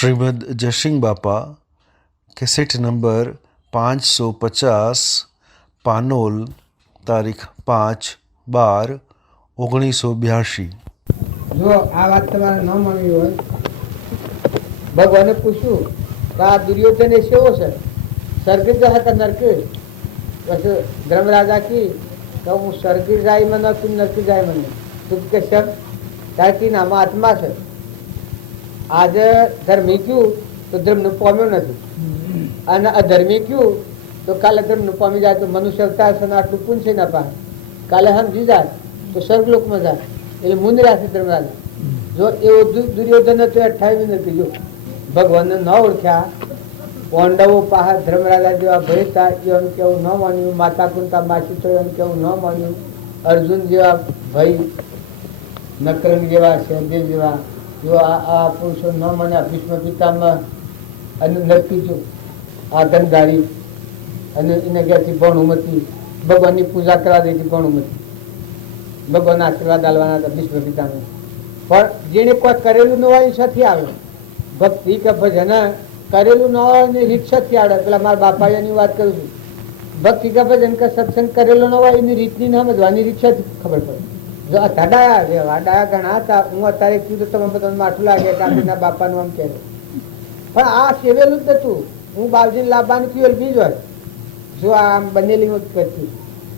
श्रीमद जयसिंह बापा cassette number 550 पानोल तारीख 5/12/1982। જો આ વાત તમારે ન મળી હોય, ભગવાને પૂછ્યું કે આ દુર્યોધન એ કેવો છે, સ્વર્ગી જાય કે નરકી? પછી ધર્મરાજા કી કે હું સ્વર્ગી જાય મને તું નરકી જાય મને. તું કે શબ તાકી નામાં આત્મા છે. આજે ધર્મી ક્યું તો ધર્મ નું પામ્યો નથી, અને અધર્મી ક્યું તો કાલે ધર્મ નું પામી જાય તો મનુષ્ય અવતાર છે આટલું પુણ્ય ના પામે, કાલે સમજી જાય તો સ્વર્ગલોકમાં જાય. એટલે મુંદરા છે ધર્મરાજા. જો એવો દુર્યોધન હતો 28 નથી. જો ભગવાનને ન ઓળખ્યા, પાંડવો પાસે ધર્મરાજા જેવા ભય હતા એમ કેવું ન માન્યું, માતા કુંતા માસી તો એમ કેવું ન માન્યું, અર્જુન જેવા ભય, નકરંગ જેવા, સહદેવ જેવા જો આ પુરુષો ન માન્યા. ભીષ્મ પિતામાં અને નરકી આ ધનધારી અને એને ક્યાંથી ભણુમતી ભગવાનની પૂજા કરવા દે ભણુમતી ભગવાન આશીર્વાદ આલવાના હતા ભીષ્મ પિતામાં. પણ જેને કોઈ કરેલું ન હોય ઈચ્છાથી આવે ભક્તિ કે ભજન કરેલું ન હોય ને રીતથી આવે. પેલા મારા બાપા એની વાત કરું છું. ભક્તિ કે ભજન કે સત્સંગ કરેલો ન હોય એની રીતની ના સમજવાની રીતથી ખબર પડે. જો આ ડાયા ઘણા હતા. હું અત્યારે કીધું તમે બધા માઠું લાગે કાકીના બાપાનું આમ કહે, પણ આ સેવેલું જ નતું. હું બાવજીને લાવવાનું કયું બીજ હોય. જો આમ બનેલી કરતી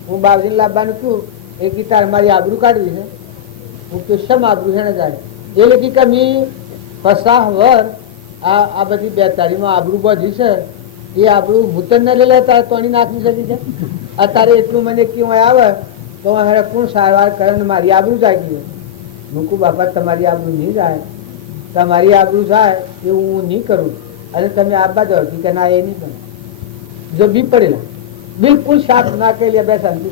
હું બાવજીને લાવવાનું કયું એ ગીતાર મારી આબરૂ કાઢવી છે. હું કેશમ આબરૂ છે ને જાય એ લખી કે મી 50 વર્ષ આ બધી 42 આબરૂ બધી છે. એ આબરૂ ભૂતન ને લેલા તારે તોણી નાખી શકી છે. અત્યારે એટલું મને કેવું આવે તો હવે કોણ સારવાર કરે ને મારી આબરૂ જાગી. મૂકું બાપા તમારી આબરૂ નહીં જાય, તમારી આબરૂ જાય એવું હું નહીં કરું. અને તમે આપવા જાઓ કે ના એ નહીં કરે. જો બી પડેલા બિલકુલ સાફ ના કરી લે બે શાંતિ.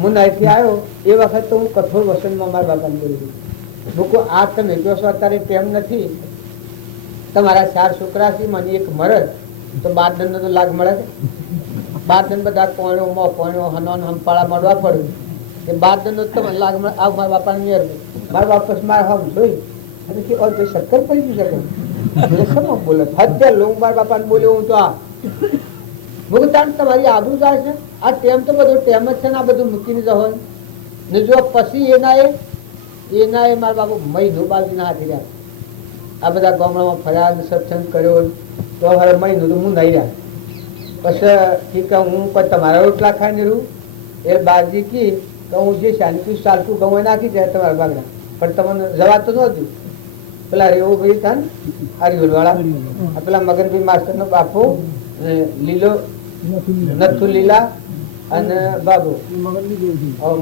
હું અહીંથી આવ્યો એ વખત તો હું કઠોર વસનમાં મારા બાપાને બોલી દીધું. મૂકું આ તમે કહો છો અત્યારે ટેમ નથી, તમારા 4 છોકરા છે, મને એક મળે તો 12 દંડ તો લાગ મળે છે. 12 દંડ બધા કોણો હનોન હંપાળા મળવા પડે એ 12 દંડ તો લાગ મળે. આવ મારા બાપાને મેર મારા બાપસ મારા હમ જોઈ અને કે શક્કર પડી ગયું શકે શું બોલે હત્યા લો. મારા બાપાને બોલ્યો હું તો આ ભૂગતાન તમારી આબરૂ જાય છે. આ ટેમ તો બધું ટેમ જ છે ને આ બધું મૂકીને જવાનું ને. જો પછી એના મારા બાપુ મહિનો બાજુના હાથી રહ્યા. આ બધા ગામડામાં ફર્યા સત્સંગ કર્યો તો હવે મહિનો તો હું નહીં રહ્યા. પછી ઠીક હું પણ તમારા રોટલા ખાઈને રહું એ બાજી કી કે હું જે શાંતિ ચાલતું ઘઉં નાખી જાય તમારા બાગડા. પણ તમને જવા તો નહોતું. પેલા રેવો ભાઈ હતા ને હરિવલ વાળા, પેલા મગનભાઈ માસ્ટર નો બાપુ લીલો નથુ લીલા અને બાબુ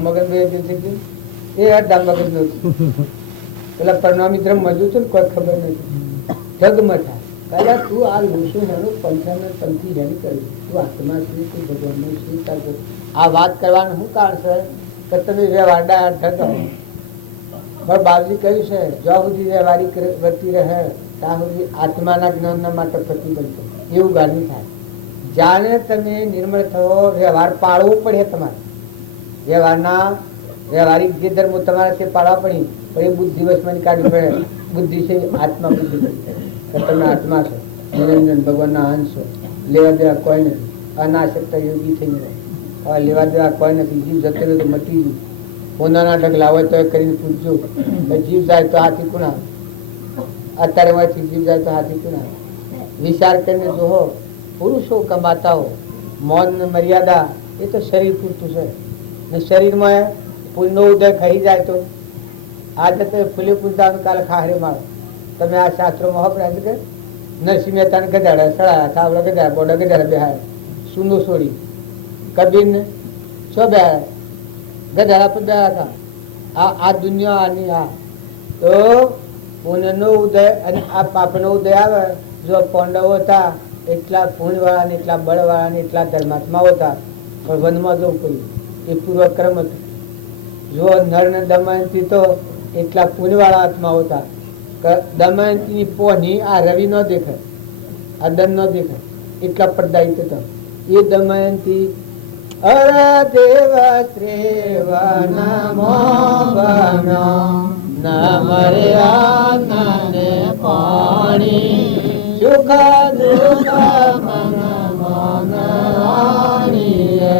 મગનભાઈ એ અડધા મગજ નું પેલા પરણામિત્ર મજુ છું કોઈ ખબર નથી. જગમઠા પેલા તું આ લોસું હેનું પંચાનન પંથી હેની કર્યું. તું આત્મા શ્રી તું ભગવાન શ્રી કરજો. આ વાત કરવાનું શું કારણ છે કે તમે વ્યવહાર થતો. પણ બાબજી કહ્યું છે જ્યાં સુધી વ્યવહારી વર્તી રહે ત્યાં સુધી આત્માના જ્ઞાનના માટે પ્રતિબંધ કરો. એવું ગાડી થાય. જાણે તમે નિર્મળ થવો વ્યવહાર પાળવો પડે. તમારે વ્યવહારિક જે ધર્મો તમારે તે પાળવા પડી, પણ એ બુદ્ધિ વશમાં કાઢવી પડે. બુદ્ધિ છે આત્મા બુદ્ધિ. તમે આત્મા છો, નિરંજન ભગવાનના અંશ છો. લેવા દેવા કોઈ નથી. અનાશક્ત યોગી થઈ ગયો. લેવા દેવા કોઈ નથી. જીવ જતો રહ્યો તો મટી ગયું. પોતાના ઢગલા હોય તો એ કરીને પૂછજો. જીવ જાય તો હાથી કુણા. અત્યારે હોયથી જીવ જાય તો હાથી કુણા. વિચાર કરીને જોહો. પુરુષો કમાતાઓ મૌન મર્યાદા એ તો શરીર પૂરતું છે ને. શરીરમાં પુણ્યનો ઉદય ખાઈ જાય તો આજે તમે ફૂલે પૂજતા કાલે ખાહરે મારો. તમે આ શાસ્ત્રોમાં વપરાય છે કે નરસિંહ મહેતાને ગધાડા સળાયા થાવડા ગધાડા બોડા ગધાડા બેહાય સુંદો છોડી કબીરને છો બેહાય ગધાડા પર બેહા હતા. આ દુનિયા આની આ તો પુણ્યનો ઉદય અને આ પાપનો ઉદય આવે. જો પાંડવો હતા એટલા પુણ્યવાળા ને એટલા બળવાળા ને એટલા ધર્માત્માઓ હતા. પણ વનમાં જવું પડ્યું એ પૂર્વક્રમ હતું. જો નર ને દમયંતી તો એટલા પુણ્યવાળા આત્માઓ હતા. દમયંતી ની પોની આ રવિ ન દેખાય, આ દન ન દેખાય એટલા પડદાયિત હતા. એ દમયંતી અરે દેવ શ્રેવ નમો નમરે પાણી સુખ દુઃખ મન મન વાણીએ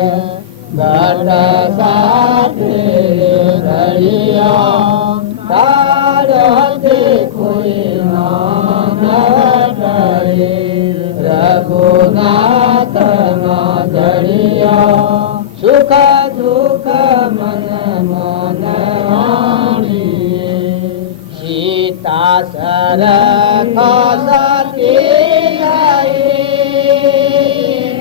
ઘટ સાથે ઘડિયા તારતે કોઈ રઘુનાથ ના જડિયા સુખ દુઃખ મન મન વાણીએ સીતા સરખતી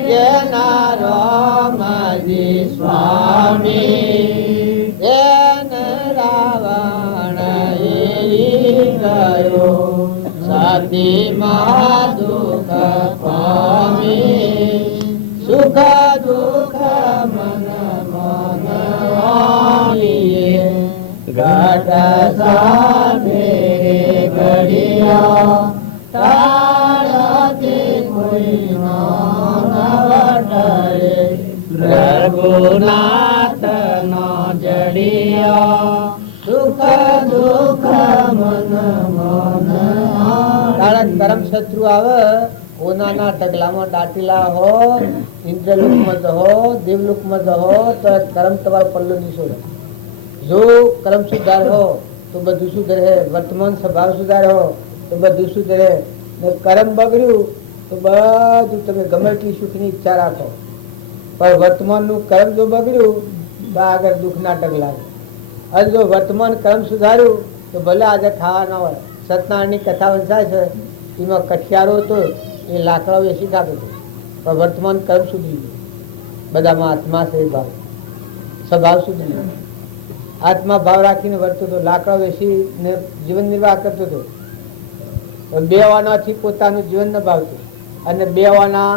જેના રામજી સ્વામી એને રાવણ ગયો સતી માં દુઃખ પામી સુખ દુઃખ મન મન વાણીએ ઘટ સાથે ઘડિયા તારતે કોઈ નવટરે રઘુનાથ નો જડિયા સુખ દુઃખ મન મન તારા કરમ શત્રુ આવે ઓનાના ઢગલામાં દાટીલા હો ઇન્દ્રલોકમાં જહો દેવલોકમાં જહો તો કરમ તમારો પલ્લો નહીં છોડે જો કર્મ સુધાર હો તો બધું સુધરે વર્તમાન સ્વભાવ સુધાર હો તો બધું સુધરે ને કર્મ બગડ્યું તો બધું તમે ગમે એટલી સુખની ઈચ્છા રાખો પણ વર્તમાનનું કર્મ જો બગડ્યું તો આગળ દુઃખના ઢગલા અને જો વર્તમાન કર્મ સુધાર્યું તો ભલે આજે ખાવા ના હોય સત્યનારાયણની કથા વંચાય છે એમાં કઠિયારો હતો એ લાકડા વેચી ખાતો હતો પણ વર્તમાન કર્મ સુધરી ગયું બધામાં આત્મા છે ભાવ સ્વભાવ સુધરી ગયો આત્મા ભાવ રાખીને વર્તો હતો લાકડા વેચીને જીવન નિર્વાહ કરતો હતો બે વાનાથી પોતાનું જીવન ન ભાવતું અને બે વાના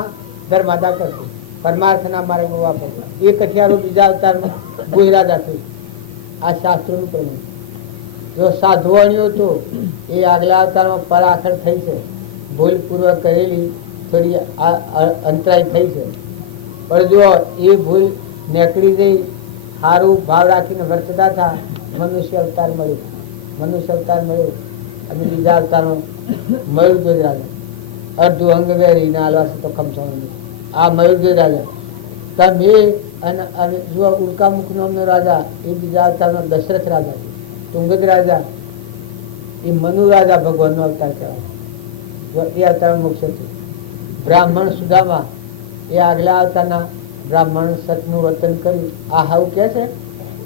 ધર્માદા કરતું પરમાર્થના માર્ગમાં વાપરતો એ કઠિયારો બીજા અવતારમાં ગુજરાજા થયું આ શાસ્ત્રોનું પ્રમાણ જો સાધુવાણીઓ તો એ આગલા અવતારમાં પરાખર થઈ છે ભૂલપૂર્વક કરેલી થોડી અંતરાય થઈ છે પણ જો એ ભૂલ નીકળી જઈ સારું ભાવ રાખીને વર્તતા હતા મનુષ્ય અવતાર મળ્યો અને બીજા અવતારમાં મયુર ગુજરાત અડધું અંગ વેરીને આલવા તો ખમસાવાનું આ મયુર ગુજરાત તમે અને જો ઉલ્કામુખ નામનો રાજા એ બીજા અવતારમાં દશરથ રાજા છે તુંગદ રાજા એ મનુ રાજા ભગવાનનો અવતાર કહેવાય એ અવતાર મોક્ષ છે બ્રાહ્મણ સુદામા એ આગલા અવતારના બ્રાહ્મણ સતનું વર્તન કર્યું આ હાવ કે છે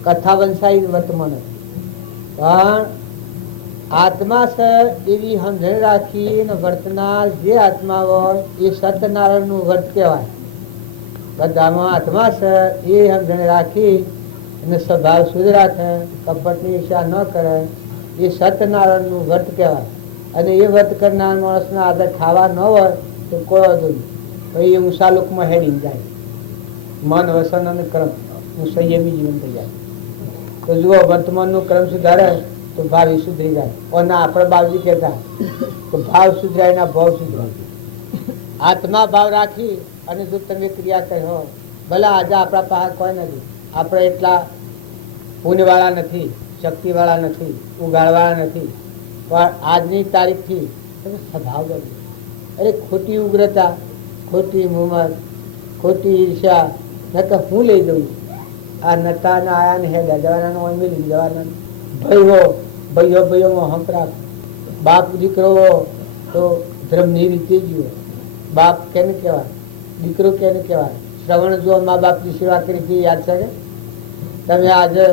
કથા વંશાઈ વર્તમાન પણ આત્મા છે એવી સમજણ રાખી વર્તનાર જે આત્મા હોય એ સત્યનારાયણનું વર્ત કહેવાય બધામાં આત્મા છે એ સમજણ રાખી અને સ્વભાવ શુદ્ધ રાખે કપટની ઈચ્છા ન કરે એ સત્યનારાયણનું વર્ત કહેવાય અને એ વર્ત કરનાર માણસના આદર ખાવા ન હોય તો કોઈ વધુ નહીં એ ઊંચા લોકમાં હેડી જાય મન વસન અને કર્મ હું સંયમી જીવન થઈ જાય તો જુઓ વર્તમાનનું કર્મ સુધારે તો ભાવ સુધરી જાય અને આપણે બાવજી કહેતા તો ભાવ સુધરાય ના ભાવ સુધરાય આત્મા ભાવ રાખી અને જો તમે ક્રિયા કરી હો ભલે આજે આપણા પાસે કોઈ નથી આપણે એટલા પુણ્યવાળા નથી શક્તિવાળા નથી ઉગાડવાળા નથી પણ આજની તારીખથી તમે સ્વભાવ બદલો અરે ખોટી ઉગ્રતા ખોટી મુમત ખોટી ઈર્ષા નકર હું લઈ દઉં આ નતાના આયા ને હેડા જવાના મિલી જવાના ભાઈઓમાં હંપ રાખ બાપ દીકરો તો ધર્મની રીતે જીવો બાપ કેને કહેવાય દીકરો કેને કહેવાય શ્રવણ જો મા બાપની સેવા કરી હતી યાદ છે કે તમે આજે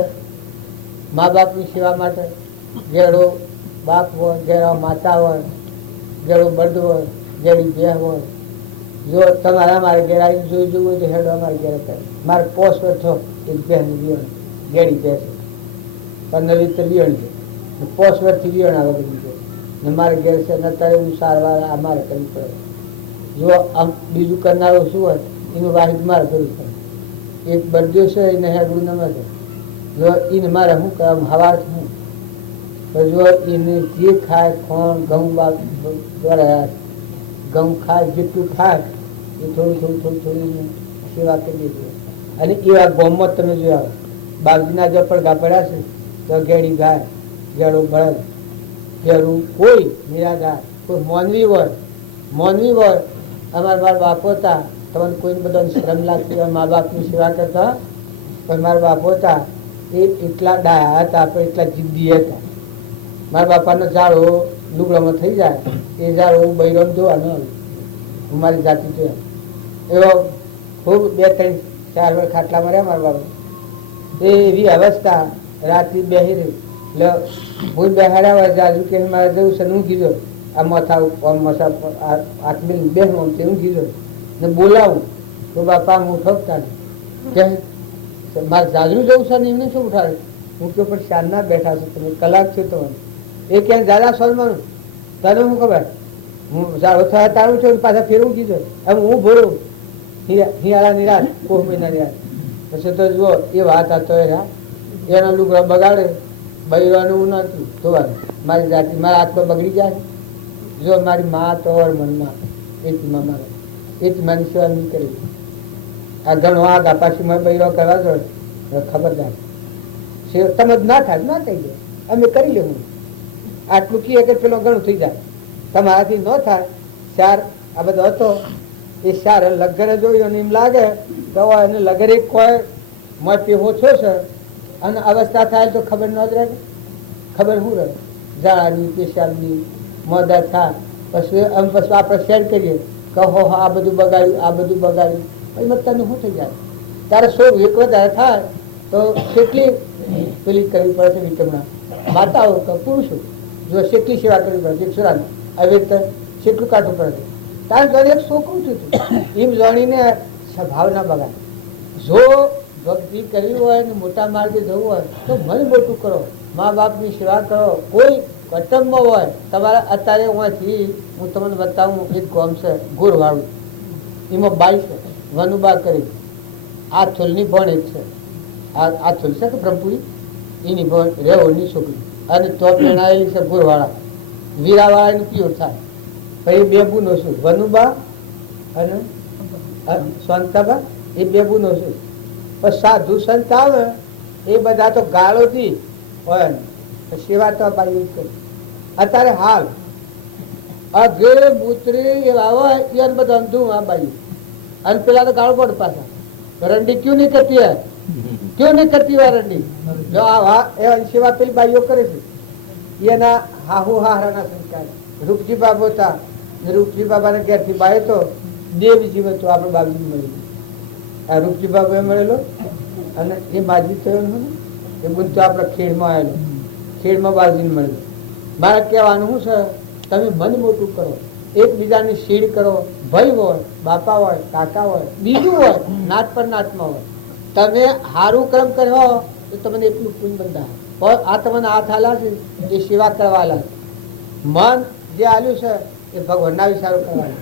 મા બાપની સેવા માટે જેડો બાપ હોય જેડો માતા હોય જેડો બળદ હોય જેડી બે હોય જો તમારા મારે ઘેર આવીને જોઈ જવું હોય તો હેડો અમારે ઘેર કરે મારે પોસ વર્ષો એક બહેન વિયણ ગેડી બેસે પણ નવી તો વિયણ છે પોસ વર્ષથી વિયણ આવે બધી ને મારે ઘેર છે અત્યારે હું સારવાર અમારે કરવી પડે જો આમ બીજું કરનારું શું હોય એનું વાહિદ મારે કરવું પડે એક બળદ્યો છે એને હેડવું ન મળે જો એને મારે શું કરે હવાર શું જો એને જે ખાય ખોણ ઘઉં દ્વારા ઘઉં ખાય જેટલું ખાય એ થોડી સેવા કરી દીધી અને એવા ગોમત તમે જોયા બાજુના જો પડઘા પડ્યા છે તો ગેડી ગાય ગેડો બળદ ગેડું કોઈ નિરાધાર કોઈ મોનવી હોય મોનવી હોય અમારા મારા બાપો હતા, તમને કોઈને બધાને શ્રમ લાગતી હોય, મા બાપની સેવા કરતા, પણ મારા બાપો હતા એ એટલા ડાયા હતા, પણ એટલા જિદ્દી હતા. મારા બાપાનો ઝાડો લુગડામાં થઈ જાય એ ઝાડો હું બૈરોમ જોવાનો હું મારી જાતિ જોયા એવો ખૂબ 2-3-4 વર્ષ ખાટલામાં રહ્યા મારા બાપા. એવી અવસ્થા રાત્રિ બેહી રહી એટલે હું બેહાડ્યા હોય જાજુ કે મારે જવું છે હું કીધો આ મથા આટલી બેહું તે હું કીધો ને બોલાવું તો બાપા હું ઠોકતા કે મારે જાજુ જવું છે ને એમને શું ઉઠાડે. હું કહ્યું પણ શાનના બેઠા છો તમે, કલાક છે તમારે. એ ક્યાંય દાદા સોલમાનું તને શું ખબર હું ઝાડો થયા તારું છું પાછા ફેરવું કીધું એમ હું ભોળું હિયાળા નિરાશ કોહ મહિના નિરાશ. પછી તો જુઓ એ વાત હતો એના લુગડા બગાડે બૈરાનું હું નથી ધોવાનું મારી જાતિ મારા હાથમાં બગડી જાય. જો મારી મા તો મનમાં એથી મારે એથી મારી સેવા નહીં કરી. આ ઘણો આગા પાછી મારે બૈરો કરવા દો ખબરદાર તમે ના થાય ના થઈ જાય અમે કરી લેવું આટલું કીએ કે પેલો ઘણું થઈ જાય તમારાથી ન થાય. ચાર આ બધો હતો એ ચાર લગરે જોયું એમ લાગે તો એને લગરે કોઈ મોય પીવો છો છે અને અવસ્થા થાય તો ખબર ન જ રહે. ખબર શું રહે ઝાડાની પેશાબની મોદા થાય પછી આપણે શેર કરીએ કહો આ બધું બગાડ્યું આ બધું બગાડ્યું પછી મત તને શું થઈ જાય. તારે 100 એક વધારે થાય તો કેટલી પેલી કરવી પડે છે વિટમણા માતાઓ કે પુરુષો જો કેટલી સેવા કરવી પડે છે સુરાની હવે તો કેટલું કાઢવું પડે છે. તારે ઘરે એક છોકરું થયું એમ જાણીને ભાવ ના બગાડે. જો ભક્તિ કરવી હોય ને મોટા માર્ગે જવું હોય તો મન મોટું કરો, મા બાપની સેવા કરો. કોઈ કટમમાં હોય તમારે અત્યારે અહીંથી હું તમને બતાવું એક ગામ છે ગોરવાળું એમાં બાઈ છે વનુબા કરી આ થોલની ભણ એક છે આ થોલ છે કે બ્રહ્મપુરી એની ભણ રેવોની છોકરી અને તો પેણાયેલી છે ગોરવાળા વીરાવાળાની પ્યોર થાય. પછી 2 બુનો છું વનુબા અને શાંતાબા એ 2 બુનો છું. પણ સાધુ સંત આવે એ બધા તો ગાળોથી હોય સેવા તો બાઈ કરી. અત્યારે હાલ અઘે બુતરી એવા હોય એને બધા અંધું આ બાઈ અને પેલા તો ગાળો પડ પાછા રંડી ક્યું નહીં કરતી હોય ક્યું નહીં કરતી હોય રંડી જો આ સેવા પેલી બાઈઓ કરે છે એના હાહુ હાહરાના સંસ્કાર. રૂપજી બાબો હતા રૂપજી બાબાને ઘેરથી બાય તો દેવ જીવ હતો આપણે બાબુજી મળી આ રૂપજી બાબુ એ મળેલો અને એ બાજી થયો એ બુન તો આપણા ખેડમાં આવેલો ખેડમાં બાજીને મળેલો. મારે કહેવાનું શું છે તમે મન મોટું કરો, એકબીજાની શીડ કરો. ભાઈ હોય બાપા હોય કાકા હોય બીજું હોય નાત પર નાતમાં હોય તમે સારું કર્મ કર્યો તો તમને એટલું પુણ્ય બંધાય. પણ આ તમને હાથ હાલા છે એ સેવા કરવા હાલા. મન જે આલ્યું છે એ ભગવાનના વિચારો કરવાના.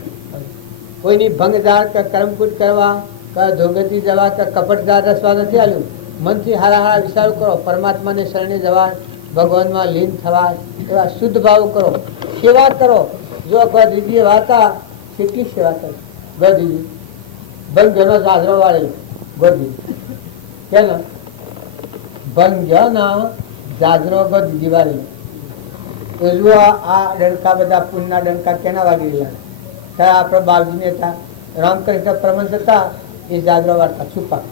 કોઈની ભંગદાર કે કર્મકૂટ કરવા કે ધોગતી જવા કે કપટદાર રસવા નથી આલ્યું. મનથી હારા હારા વિચારો કરો, પરમાત્માને શરણે જવા, ભગવાનમાં લીન થવા, એવા શુદ્ધ ભાવ કરો, સેવા કરો. જો ગોદીજી વાતા કેટલી સેવા કરી ગોદીજી બંધનો સાજરો વાળેલો ગોદીજી કેનો બંધના જાજરો ગોદીજી વાળેલો. જો આ ડંકા બધા પુણ્યના ડંકા કેના વાગી રહ્યા ત્યાં આપણે બાબજીને હતા રામકૃષ્ણ પ્રમંત હતા એ જાજરો વાળતા છુપા.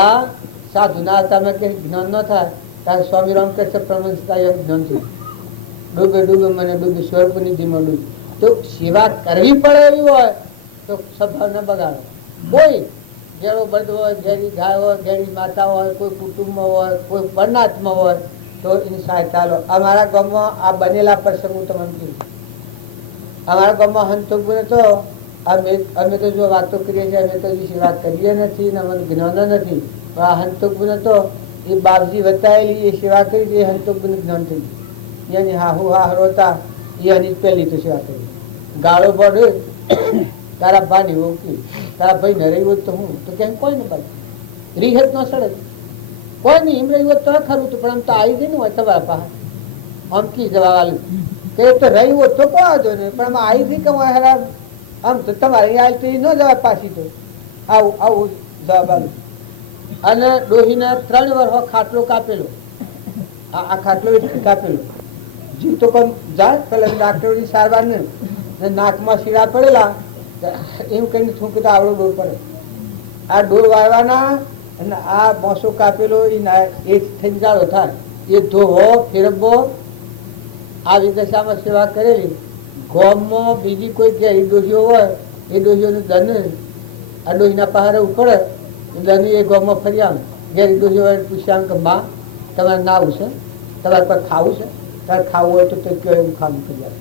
આ સાધુના તમે કઈ જ્ઞાન ન થાય ત્યારે સ્વામી રામકૃષ્ણ પ્રમંત હતા એમ જ્ઞાન થયું. ડૂબે ડૂબે મને ડૂબે સ્વર્પનિધિમાં ડૂબે. તો સેવા કરવી પડે એવી હોય તો સ્વભાવ ન બગાડો. કોઈ ઘેરો બળદ હોય, ઘેરી ગાય હોય, ઘેરી માતા હોય, કોઈ કુટુંબમાં હોય, કોઈ પરનાથમાં હોય તો એની સહાયતા લો. અમારા ગામમાં આ બનેલા પ્રસંગ હું તમને કીધું. અમારા ગામમાં હંતોગુને તો અમે તો જો વાતો કરીએ છીએ અમે તો સેવા કરીએ નથી ને અમને જ્ઞાન નથી. પણ આ હંતોગુને તો એ બાપજી બતાવેલી એ સેવા કરી એ હંતોગુને જ્ઞાન થઈ ગયું. એની હાહુ હાહરો હતા એની પહેલી તો સેવા કરી. ગાળો પડે તારા ભાની ઓકી તારા ભાઈ ન રહી હોત તો હું તો કેમ કોઈ ને પાડે રીહત ન સડે કોઈ નહીં. એમ રહ્યું હોત તો ખરું હતું પણ આમ તો આવી ગઈ ને હોય તમારા પાસે આમ કી જવા વાળું કે તો રહી હોત તો કોઈ વાંધો નહીં પણ આમાં આવી ગઈ કે હેરાન આમ તો તમારે અહીંયા આવી તો એ ન જવાય પાછી તો આવું આવું જવાબ આવ્યું. અને ડોહીના 3 વર્ષ ખાટલો કાપેલો આ ખાટલો કાપેલો જીવ તો કોણ જાય પેલા ડાક્ટરોની સારવાર ને ને નાકમાં શીરા પડેલા એમ કહીને થૂંક તો આવડો ડોર પડે. આ ડોર વાળવાના અને આ મોસો કાપેલો એ થઈને જાડો થાય, એ ધોવો ફેરવવો. આવી દશામાં સેવા કરેલી. ગોમમાં બીજી કોઈ ઘેરી ડોહીઓ હોય એ ડોહીઓનું દન આ ડોહીના પહાડે ઉપડે, દન એ ગોમમાં ફરી આવે. ઘેરી ડોહીઓ હોય પૂછ્યા કે માં તમારે નાવું છે, તમારે પર ખાવું છે, તારે ખાવું હોય તો કયો એવું ખાવું કરી આવે.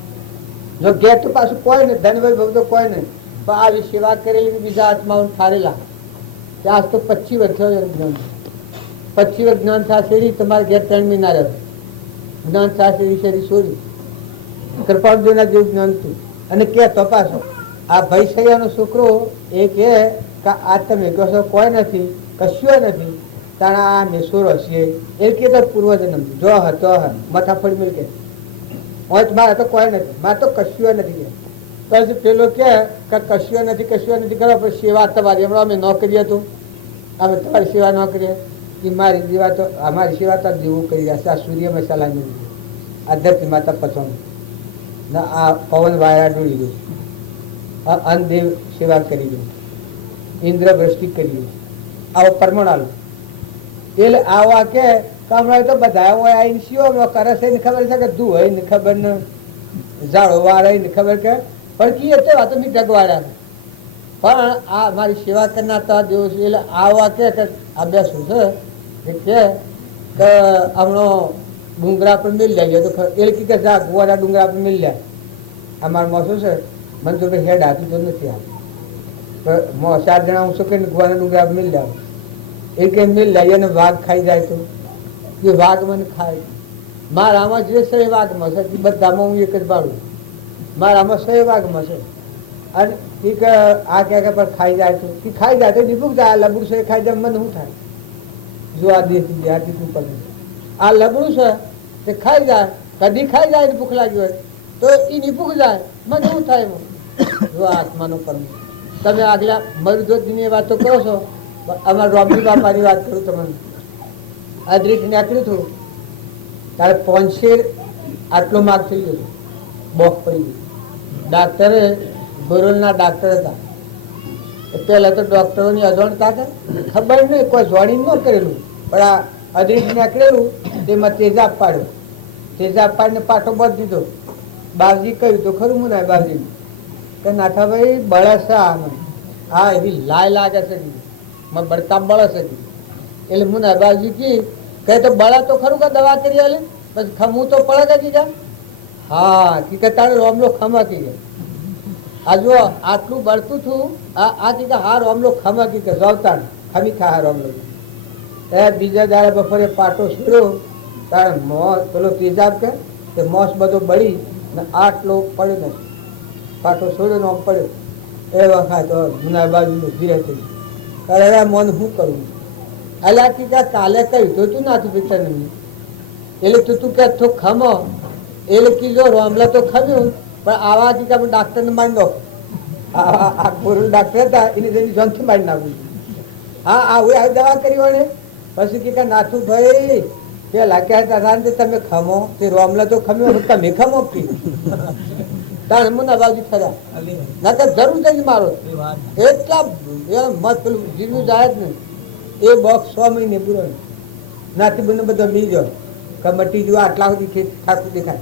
જો ઘેર તો પાછું કોઈ નહીં, ધનભાઈ ભવ તો કોઈ નહીં, પણ આવી સેવા કરેલી બીજા આત્માઓ ઠારેલા. આજ તો 25 વર્ષ જ્ઞાન, 25 વર્ષ જ્ઞાન થશે તમારે ઘેર 3 મહિના રહે. જ્ઞાન થશે શરીર છોડી કૃપાળુના જેવું જ્ઞાન હતું. અને કે તો પાછો આ ભાઈ સૈયાનો છોકરો એ કે આ તમે કહો છો કોઈ નથી, કશું નથી, તારા આ મેસોરો છે એ કે તો પૂર્વજન્મ જો હતો મથા ફળી મિલ કે મારે તો કોઈ નથી, મારે તો કશું નથી. પછી પેલો કે કશું નથી કરો, પણ સેવા તમારી હમણાં અમે ન કરીએ તો અમે તમારી સેવા ન કરીએ કે મારી સેવા તો અમારી સેવા તો જેવું કરી રહ્યા છે. આ સૂર્ય મસાલા મેળવી, આ ધરતી માતા પસંદ ના, આ પવન વાયરા ડોળી ગયું, આ અન્નદેવ સેવા કરી ગયું, ઇન્દ્ર વૃષ્ટિ કરી ગયું, આવો પરમણાલો. એટલે આવા કે હમણાં તો બધા હોય આવીને શિવો કરે છે ને ખબર છે કે ધૂ હોય ને ખબર ને ઝાડો વાળે ને ખબર કે પણ કીએ તો આ તો મી ઢગવાડ્યા. પણ આ મારી સેવા કરનાર તો દેવો છે. એટલે આવા કે આ બેસું છે કે હમણો ડુંગરા પર મિલ જાય તો એટલે કે જા ગોવાના ડુંગરા પર મિલ જાય. અમારે મોસો છે મને તો હેડ આપી તો નથી આપી, 4 જણા હું શું કે ગોવાના ડુંગરા પર મિલ જાવ. એ કે મિલ જાય અને વાઘ ખાઈ જાય તો એ વાઘ મને ખાય. મારામાં જે છે એ વાઘમાં છે, બધામાં હું એક જ પાડું. મારામાં છે એ વાઘમાં છે. અને એ કે આ ક્યાં પણ ખાઈ જાય તો ખાઈ જાય તો દીપુક જાય. આ લબડું છે ખાઈ જાય મને શું થાય? જો આ દેશ આટલી પડે આ લબડું છે તે ખાઈ જાય, કદી ખાઈ જાય ભૂખ લાગી હોય તો એ નિભૂખ જાય, મને શું થાય? જો આત્માનો કર્મ. તમે આગલા મરુદ્વતની વાત તો કરો છો, અમારા રોમની બાપાની વાત કરું તમને. અદ્રિક નીકળ્યું હતું તારે 5 શેર આટલો માર્ક થઈ ગયો, બોક પડી ગયું. ડાક્ટરે ગોરલના ડાક્ટર હતા. પેલા તો ડોક્ટરોની અજાણતા હતા, ખબર નહીં, કોઈ જોડી ન કરેલું. પણ આ અદ્રિક નીકળેલું તેમાં તેજાબ પાડ્યો. તેજાબ પાડીને પાટો બાંધી દીધો. બાવજી કહ્યું તો ખરું મને બાવજી કે નાથાભાઈ બળસ હા એવી લાય લાગે છે, બળતા બળસ હતી. એટલે મુના બાવજી કહે તો બળા તો ખરું કે દવા કરી આલે પછી ખમું તો પડે કે કીધા હા કે તારે રોમલો ખમકી ગયા. આ જો આટલું બળતું છું આ કીધા હા રોમલો ખમકી કે જવતાણ ખમી ખા હા રોમલો. બીજા દાડે બપોરે પાટો છોડ્યો તારે મોસ પેલો તેજાબ કે મોસ બધો બળી ને આટલો પડ્યો ને પાટો છોડ્યો ને આમ પડ્યો. એ વખત મુના બાજુ ધીરે થઈ અરે મન શું કરું? અલા કીધા કાલે કહ્યું તો તું નાથું પિક્ચર એટલે તું કે તું ખમો એટલે કીધો રોમલા તો ખમ્યું પણ આવા કીધા ડાક્ટર ને મારી દો. આ ગોરલ ડાક્ટર હતા એની જેની જંતુ મારી નાખ્યું. હા આવું આવી દવા કરી વળે પછી કીધા નાથું ભાઈ પેલા કહેતા તમે ખમો તે રોમલા તો ખમ્યો તમે ખમો તારે મુના બાજુ ખરા ના તો જરૂર થઈ મારો એટલા મત પેલું જીવું જાય જ નહીં. એ બોક્સ 6 મહિને પૂરો નાથી બને બધો બીજો કમટી જો આટલા સુધી ઠાઠું દેખાય,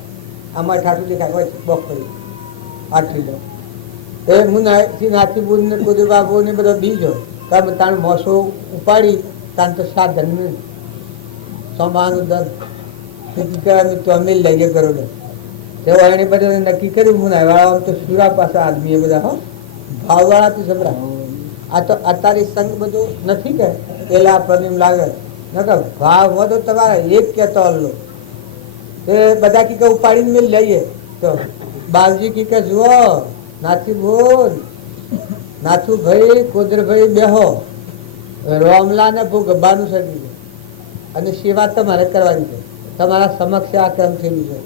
આમાં ઠાઠું દેખાય હોય બોક્સ કરી આટલી લો એ મુનાથી નાથી બુને કુદર બાબુ ને બધો બીજો કમ તાણ મોસો ઉપાડી તાણ તો સાધન નહીં સમાનું દર તો અમે લઈએ કરોડો તેઓ એને બધા નક્કી કર્યું. મુના વાળા તો સુરા પાસે આદમી બધા હો ભાવવાળા તો જબરા. આ તો અત્યારે સંગ બધું નથી કે પેલા પ્રતિમ લાગે નકર ભાવ વધો તમારે એક કેતો લો એ બધા કી ઉપાડીને મેં લઈએ તો બાવજી કી જુઓ નાથી બોલ નાથું ભાઈ કુદરભાઈ બેહો રોમલા ને ભૂગબાનું સર્જી છે અને સેવા તમારે કરવાની છે. તમારા સમક્ષ આ ક્રમ થયેલું છે.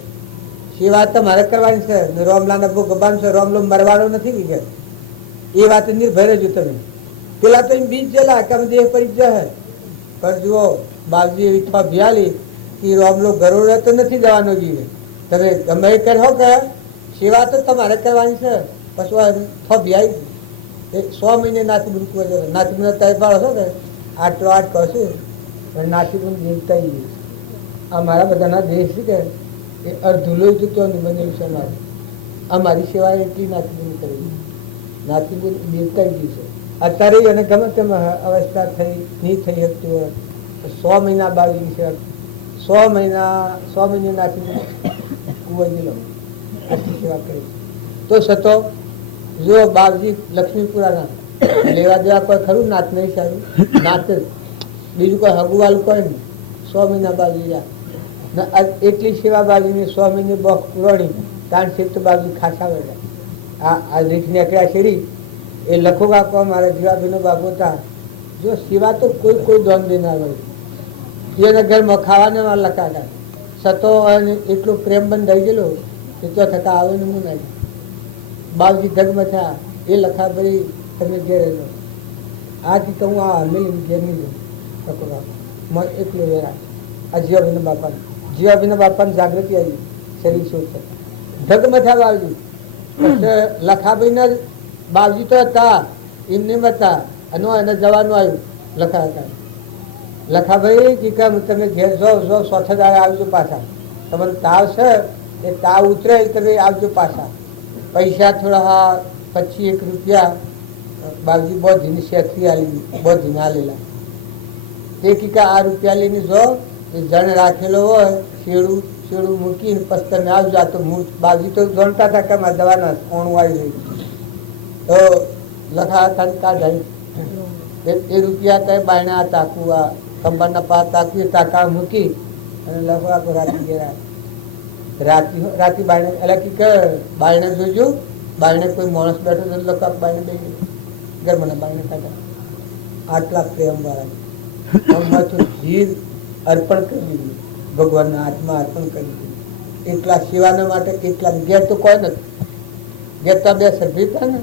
સેવા તમારે કરવાની છે. રોમલા ને ભૂગબાનું છે. રોમલો મરવાનો નથી કે એ વાત નિર્ભય રહેજો તમે. પેલા તો બીજ જેલા કે દેહ પડી જાય પણ જુઓ બાવજી વિઠવા ભિયાલી કે રોમલો ગરોડે તો નથી જવાનો જીવે. તમે ગમે કરો કે સેવા તો તમારે કરવાની છે. પછી થોભી 100 મહિને નાતીબુન નાતીબુન તહેવાર હશો ને આટલો આટ કરશું પણ નાતીબુન જીવતા આ મારા બધાના દેશ છે કે એ અડધું લોહી જતો બનેલું છે. અમારી સેવા એટલી નાતીબુન કરી નાતીબુન જીવતા છે. અત્યારે એને ગમે તેમ અવસ્થા થઈ નહીં થઈ શકતી હોય 100 મહિના બાળકની સેવા 100 મહિને નાતીબુન કુંવરજી લો આટલી સેવા કરી તો સતો જો બાપજી લક્ષ્મીપુરાના લેવા દેવા કોઈ ખરું નાત નહીં સારું નાત બીજું કોઈ હગુવાલું કોઈ નહીં 100 મહિના બાપજી એટલી સેવા બાપજીની 100 મહિને બોખ પુરાણી તાણ છે તો બાપજી ખાસા વેડા આ રીત નીકળ્યા શેરી એ લખોગા કહો મારા જીવાબીનો બાબુ હતા જો સેવા તો કોઈ દોન દેનાર હોય એના ઘરમાં ખાવાને માં લખાતા સતો એટલો પ્રેમ બંધ થઈ ગયેલો કે તો થતા આવે ને હું નહીં બાપજી ધગમાં થયા એ લખા ભાઈ તમે ઘેર રહેજો આથી તો હું આ હમેલી ઘેર નહીં લઉં લખોગા એટલો વેરા આ જીવાબીના બાપાને જાગૃતિ આવી શરીર શોધ ધગમાં થયા બાપજી લખાભાઈના બાપજી તો હતા એમને હતા અને એને જવાનું આવ્યું લખા હતા લખાભાઈ કે તમે ઘેર જાઓ ચોથા દાડે આવજો પાછા તમને તાવ છે એ તાવ ઉતરે તમે આવજો પાછા પૈસા થોડા 25 રૂપિયા બાપજી બહુ ધીની શેઠી આલી બહુ ધીના લેલા તે કીકા આ રૂપિયા લઈને જો એ જણ રાખેલો હોય શેડું મૂકીને પછી તમે આવજો. તો બાપજી તો જોણતા હતા કે મારા દવાના ઓણું આવી રહ્યું તો લખા કાઢાય એ રૂપિયા કઈ બાયણા તાકું આ કંબાના પા તાકું તાકા મૂકી અને લખવા રાતી ગયા રાતી બાયણે એટલે કે બાયણે જોજો બાયણે કોઈ માણસ બેઠો તો લખા બાયણે દઈ ગરમના બાયણે કાઢા આટલા પ્રેમ વાળા જીવ અર્પણ કરી દીધું ભગવાનના હાથમાં અર્પણ કરી દીધું. એટલા સેવાના માટે એટલા ઘેર તો કોઈ નથી ઘેર તો 2 સર્ભી હતા ને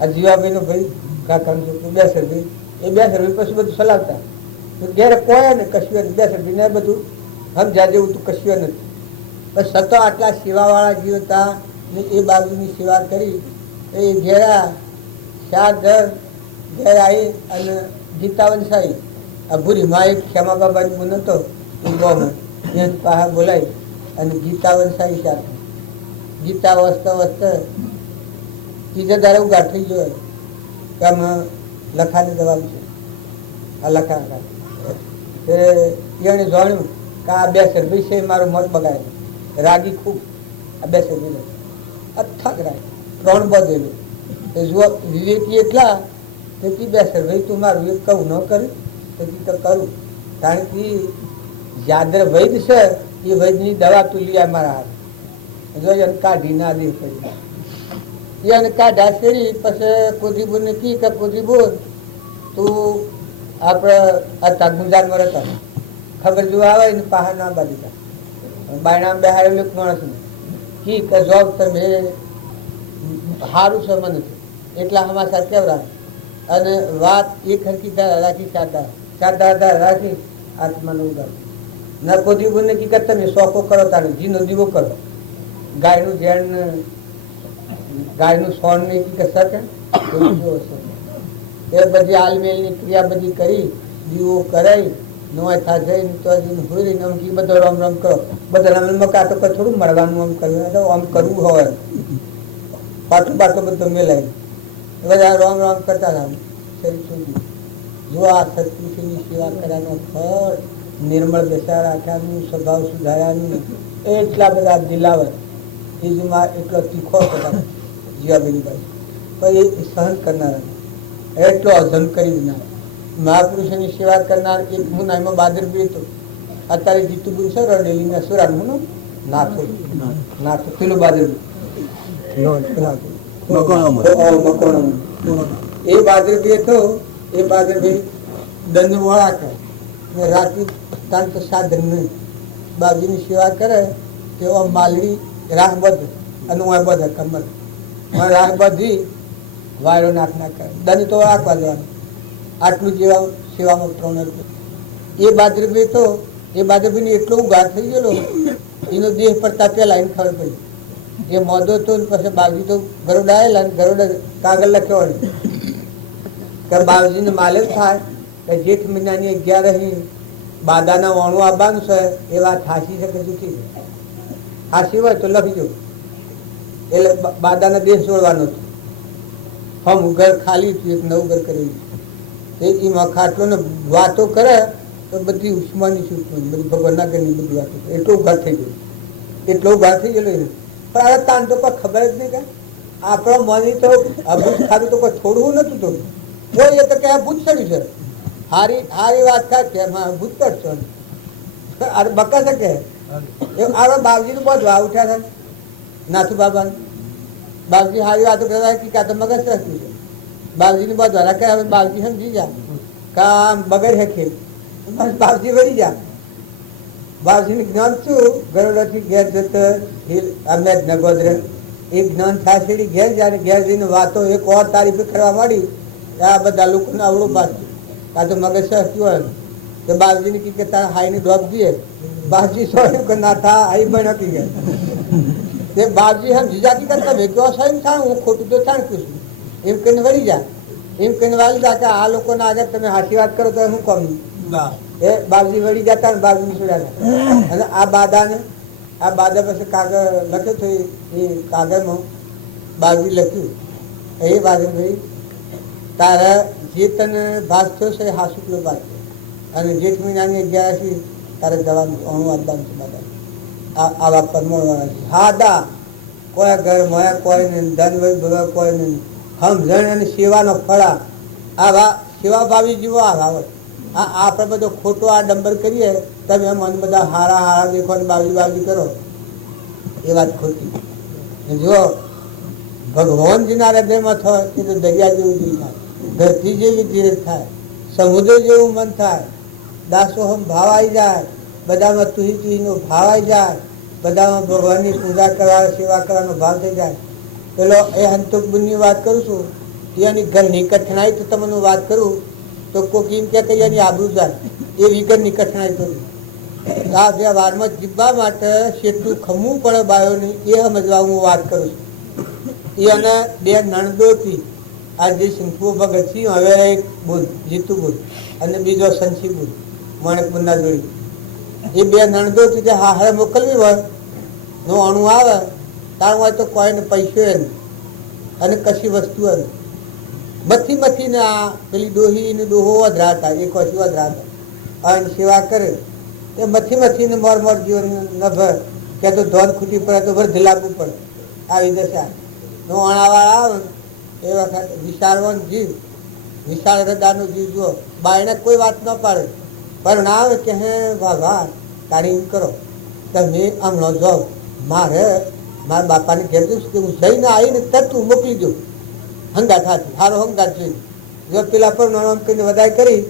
આ જીવાભાઈનો ભાઈ કાકાનો છોકરો 2 સર્ભી એ 2 સર્ભી પછી બધું ચલાવતા ઘેર કોઈ ને કશું 2 સર્ભી ને બધું સમજ્યા જેવું તો કશું નથી. બસ સતો આટલા સેવાવાળા જીવ હતા ને એ બાજુની સેવા કરી એ ઘેરા 4 ઘર ઘેર આવી અને ગીતાવંશાઈ આ ભૂરીમાં એક ક્ષમા બાબાની મુન હતો એ પાસે બોલાવી અને ગીતાવંશાઈ સાથે ગીતા વસ્તા ત્રીજા દાડે ઉગાડ થઈ ગયો કે આમાં લખાને જવાનું છે આ લખા એને જાણ્યું કે આ 2 સર્ભી છે મારું મત બગાડે રાગી ખૂબ આ 2 સર્ભી અથાગ રાગ 3 બધેલું જુઓ વિવેકી એટલા તેથી 2 સર્ભી તું મારું એક કહું ન કર્યું તેથી તો કરું કારણ કે યાદર વૈદ છે એ વૈદની દવા તું લી મારા હાથ જો એને કાઢી ના દે કરી એને કાઢા શેરી પછી કુદરીબુને કી કે કુદરીબુન તું આપણે આ ગુંજારમાં રહેતા ખબર જોવા આવે ને પહાડ ના બાજુ બાયણા બેહાડેલો માણસ ને કી કે જોબ તમે સારું છે મને એટલા હમાસા કેવરા અને વાત એક હરકી રાખી સાદા રાખી આત્માનો ઉગાડ ના કુદરીબુને કી કે તમે શોખો કરો તારે જીનો દીવો કરો ગાયનું ઝેડ ગાયનું સોન ને કી કે શકે એ બધી આલમેલની ક્રિયા બધી કરી દીવો કરાઈ નોય થા જઈને તો હોય નમકી બધો રામ રામ કરો બધા રામ મકા તો થોડું મળવાનું આમ કરવું આમ કરવું હોય પાટલું પાટલું બધું મેલાય બધા રામ રામ કરતા હતા શરીર સુધી જો આ સત્પુરુષની સેવા કરવાનો ફળ નિર્મળ દશા રાખ્યાનું સ્વભાવ સુધાર્યાનું એટલા બધા દિલાવર બીજુમાં એટલો તીખો હતા જીવાબેની પાસે પણ એ સહન કરનાર એટલો અધન કરી દેનાર મહાપુરુષોની સેવા કરનાર એક હું નામમાં બાદરબી હતો અત્યારે જીતુબુન સર ડેલીના સુરાન હું નાથો પેલો બાદરબી એ બાદરબી હતો એ બાદરબી દંડ વળા કરે રાત્રિ તાન તો સાધન નહીં બાજુની સેવા કરે તેઓ માલડી રાહ બધે અને હું બધા કમર રાહ બધી વાયરો નાખ કરે દંડ તો રાખવા જવાનું આટલું જેવા સેવામાં 3 રૂપિયા એ બાદરબીને એટલો ઉઘાડ થઈ ગયેલો એનો દેહ પડતા પેલા એને ખબર પડી એ મોદો તો પછી બાવજી તો ગરુડા આવેલા ને ગરુડા કાગળ લખ્યો કે બાવજીને માલુમ થાય કે જેઠ મહિનાની 11 બાદાના વાણું આવવાનું છે એ વાત હાસી છે કે જૂઠી છે? હાસી હોય તો લખજો. એટલે બાદાના દેશ જોડવાનો હતો. હમ ઘર ખાલી થયું, એક નવું ઘર કરેલું. એમાં ખાટલો ને વાતો કરે તો બધી ઉષ્માની ઉષ્માની બધી ભગવાનના ઘરની બધી વાતો કરે. એટલું ઘર થઈ ગયું, એટલું ઘર થઈ ગયેલું. પણ હવે તાન તો કોઈ ખબર જ નહીં કે આપણો મની તો અભૂત ખાધું તો કોઈ છોડવું નતું. તો કોઈ એ તો કે ભૂત ચડ્યું છે. હારી હારી વાત થાય કે એમાં ભૂત પડશો અરે બકા છે કે આપણે બાવજીનું બહુ વાવ ઉઠ્યા છે નાથુ બાબા. બાવજી હારી વાતો કહેવાય કે કાં તો મગજ રાખ્યું છે. બાવજીની બહુ દ્વારા કે હવે બાવજી સમજી જા કામ બગડ હે ખેલ બસ બાવજી વળી જા. બાવજીને જ્ઞાન શું? ગરોડાથી ઘેર જતો અમે નગોદરે એ જ્ઞાન થાશેડી ઘેર જાય. ઘેર જઈને વાતો એક ઓર તારીફ કરવા માંડી. આ બધા લોકોને અવળું પાછું કાં તો મગજ થયું હોય તો બાવજીને કી કે તારા હાઈની ડોબ દઈએ. બાવજી સોયું કે ના થા હાઈ પણ આપી ગયા. તે બાવજી હમ જીજાકી કરતા ભેગો સ્વયં થાય હું ખોટું તો થાણકું છું એમ કહીને વળી જા. એમ કહીને વાળી જા કે આ લોકોના આગળ તમે હાચી વાત કરો તો શું કહું? એ બાવજી વળી જતા ને બાવજી છોડ્યા. અને આ બાદા પછી કાગળ લખ્યો તો એ કાગળમાં બાવજી લખ્યું એ બાજુ ભાઈ તારા જે તને ભાગ થયો છે એ હાસુકલો ભાગ થયો અને જેઠ મહિનાની 11 તારે જવાનું અણુ આપવાનું છે. બધા આવા પરમોણવાના છે. હાદા કોઈ ઘર મોયા કોઈ નહીં, ધન વૈભવ કોઈ નહીં, સમજણ અને સેવાનો ફળા. આવા સેવાભાવી જીવો આવા હોય. આપણે બધો ખોટો આ ડંબર કરીએ તમે મન બધા હારા હારા દેખો ને બાવજી કરો એ વાત ખોટી. જો ભગવાનજીના હૃદયમાં થાય એ તો દરિયા જેવું દિલ થાય, ધરતી જેવી ધીરજ થાય, સમુદ્ર જેવું મન થાય, દાસોહમ ભાવ આવી જાય, બધામાં તુહી તુહીનો ભાવ આવી જાય, બધામાં ભગવાનની પૂજા કરવા સેવા કરવાનો ભાવ થઈ જાય. પેલો એ હંતોકબુનની વાત કરું છું એની ઘરની કઠણાઈ તો તમને વાત કરું તો કોઈક એમ કે એની આબરૂ જાય એ વિગરની કઠણાઈ કરું. આ બે વારમાં જીવવા માટે કેટલું ખમવું પડે બાયોની એ સમજવા હું વાત કરું છું. એ અને બે નણદોથી આ જે સિંખુ ભગત સિંહ હવે એક બુદ્ધ જીતુ બુદ્ધ અને બીજો સંસી બુદ્ધ મણિકપુરના જોડી. એ બે નણદોથી જે હાહરે મોકલવી હોય નો અણુ આવે તારું હોય તો કોઈને પૈસો નહીં અને કશી વસ્તુ નહીં. મથી ને આ પેલી ડોહી ને ડોહો વધરા થાય એક વસ્તુ વધરા થાય અને સેવા કરે એ મથી ને મોર જીવન ન ભર કે તો ધોન ખૂટી પડે તો ભર ધીલાપવું પડે. આવી દશા નો અણાવાળા આવે એ વખત વિશાળવાન જીવ વિશાળ હૃદયનો જીવ જુઓ બાયણે કોઈ વાત ન પાડે પણ ના આવે કે હે વાહ તારી એમ કરો તમે હમણાં જાઓ મારા બાપાને ઘેર દઉં કે હું જઈને આવીને તરત હું મોકલી દઉં હંગાત હાથી સારો હંગાત જોઈ. જો પેલા પર નામ કહીને વધાય કરી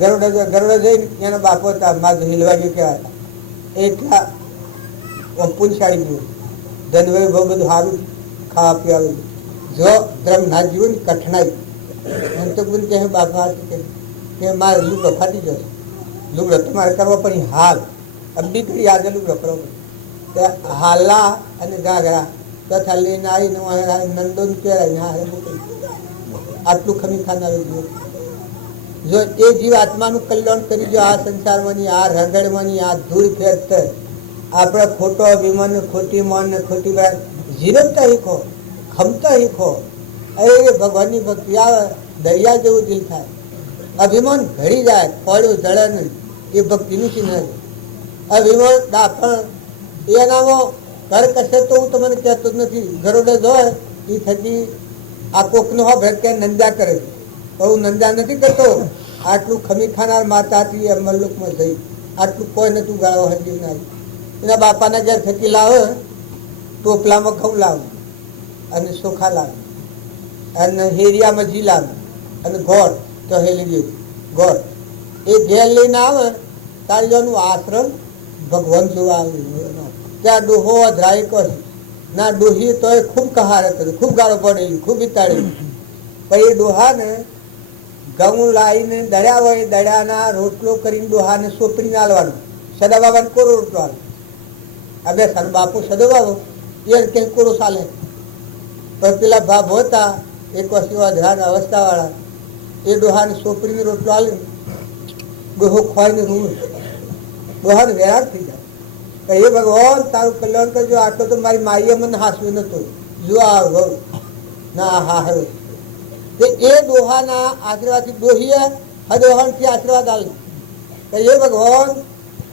ગરોડા જઈને એના બાપો હતા મારે હિલવા ગયું કહેવા હતા એટલા પુનશાળી ગયું ધનવય બહુ બધું સારું ખાવા પીવાનું. જો ધર્મ ના જીવન કઠણાઈ એમ તો બધું કહે બાપા કે મારે લુગડો ફાટી જશે, લુગડો તમારે કરવો પડી હાલ અબડી કરી આજે લુગડો કરવો પડે હાલા અને ગાગરા તથા લઈને આવીને નંદો પહેરાવીને હારે મોકલી આટલું ખમી ખાનારું જીવ. જો એ જીવ આત્માનું કલ્યાણ કરી જો આ સંસારમાંની આ રગડમાંની આ ધૂળ ફેરત આપણે ખોટો અભિમાન ખોટી મન ને ખોટી વાત જીરવતા શીખો, ખમતા શીખો. અરે ભગવાનની ભક્તિ આવે દરિયા જેવું દિલ થાય. અભિમાન ઘડી જાય ફળ્યું જળે નહીં એ ભક્તિનું ચિહ્ન છે. અભિમાન દાફણ એનામાં ઘર કશે તો હું તમને કહેતો જ નથી. ગરોડે જોય એ થકી આ કોકનો હો ભેટ કે નંદા કરે પણ હું નંદા નથી કરતો. આટલું ખમી ખાનાર માતા હતી અમરલોકમાં જઈ આટલું કોઈ નતું ગાળો હજી ના. એના બાપાના ઘેર થકી લાવે ટોપલામાં ઘઉં લાવે અને ચોખા લાવે અને હેરિયામાં જી લાવે અને ગોળ તો હેલી ગયું ગોળ એ ઘેર લઈને આવે તારીઓનું આશ્રમ ભગવાન જોવા આવ્યું. ત્યાં ડોહો અધરાય કહે ના ડોહી તો એ ખૂબ કહારત હતી, ખૂબ ગાળો પડેલી, ખૂબ વિતાડેલી. પણ એ ડોહાને ઘઉં લાવીને દળ્યા હોય દળ્યાના રોટલો કરીને ડોહાને સોપડીને આલવાનો. સદા બાબાને કોરો રોટલો આવે. હવે સન બાપુ સદો બાબો એ કંઈ કોરો ચાલે. પણ પેલા ભાભ હતા એક વર્ષ એવા ધ્યાન અવસ્થાવાળા, એ ડોહાને સોપડીની રોટલો આલે, ડોહો ખોઈને રૂ, ડોહાને વેરાન થઈ જાય. હે ભગવાન તારું કલ્યાણ કરજો, આટલો તો મારી માઈએ મને હાસવ્યો નતો, જો આ ના હા હવે એ ડોહાના આશીર્વાદથી ડોહીએ હદોહનથી આશીર્વાદ આલે. હે ભગવાન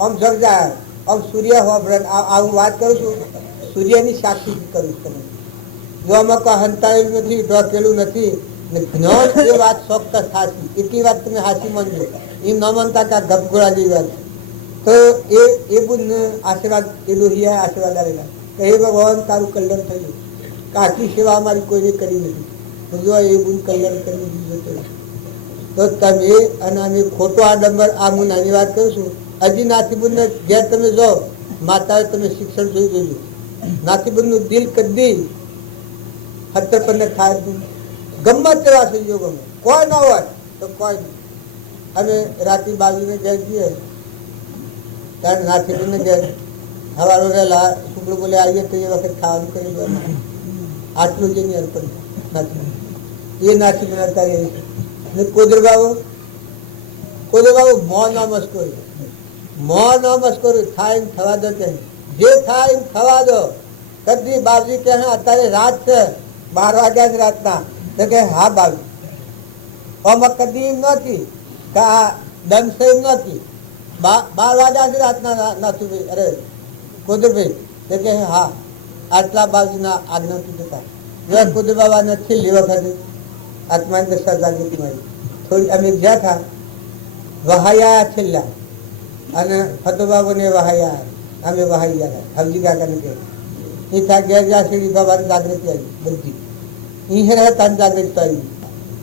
આમ જગજાય આમ સૂર્ય હોબ્રન આ હું વાત કરું છું, સૂર્યની સાક્ષી કરું છું. તમે જો આમાં કોઈ હંતાયેલું નથી, ઢોકેલું નથી, જ્ઞાન એ વાત ચોક્કસ હાસી, એટલી વાત તમે હાસી માનજો. એ ન માનતા કે ગપગોળા જેવી વાત. તો એ બુદ્ધ આશીર્વાદ એ ડોહીએ આશીર્વાદ આવેલા. હે ભગવાન તારું કલ્યાણ થયું, કે આટલી સેવા અમારી કોઈને કરી નથી, જો એ બુદ્ધ કલ્યાણ કરી દીધું. તો તમે અને અમે ખોટો આડંબર, આ હું નાની વાત કરું છું, હજી નાથીબુદ્ધને ઘેર તમે જાઓ, માતાએ તમે શિક્ષણ જોઈ જોજો. નાથીબુદ્ધનું દિલ કદી હત્તર પર થાય જ નહીં. ગમે તેવા સંજોગોમાં કોઈ ન હોય તો કોઈ નહીં. અમે રાતે બાજુને ઘેર જઈએ ત્યારે નાથીબુદ્ધને ઘેર હવારો રહેલા શુક્ર બોલે આવીએ તો એ વખત ખાવાનું કરી દેવાનું, આટલું જ નહીં અર્પણ નાથી એ નાથી બનાવતા ને કોદર બાબુ મોં ના મસ્કોરી, મોં ના મસ્કોરી, થાય ને થવા દો. કે જે થાય ને થવા દો. કદી બાપજી કે અત્યારે રાત છે 12 વાગ્યા જ રાતના, તો કે હા બાબુ આમાં કદી એમ નથી કે આ દંડ એમ નથી, 12 વાગ્યા જ રાતના નથી. અરે કોદરભાઈ તો કે હા આટલા બાજુના આજ્ઞાથી જતા કોદર બાબાને છેલ્લી વખતે આત્માની દશા જાગૃતિ મળી. થોડી અમે જ્યાં હતા વહાયા છેલ્લા, અને ફતોબાબુને વહાયા, અમે વહાઈ ગયા હવજી કાકાને કહે એ થા ઘેર જ્યાં શ્રી બાબાની જાગૃતિ આવી બધી, એ રહેતા જાગૃતિ આવી.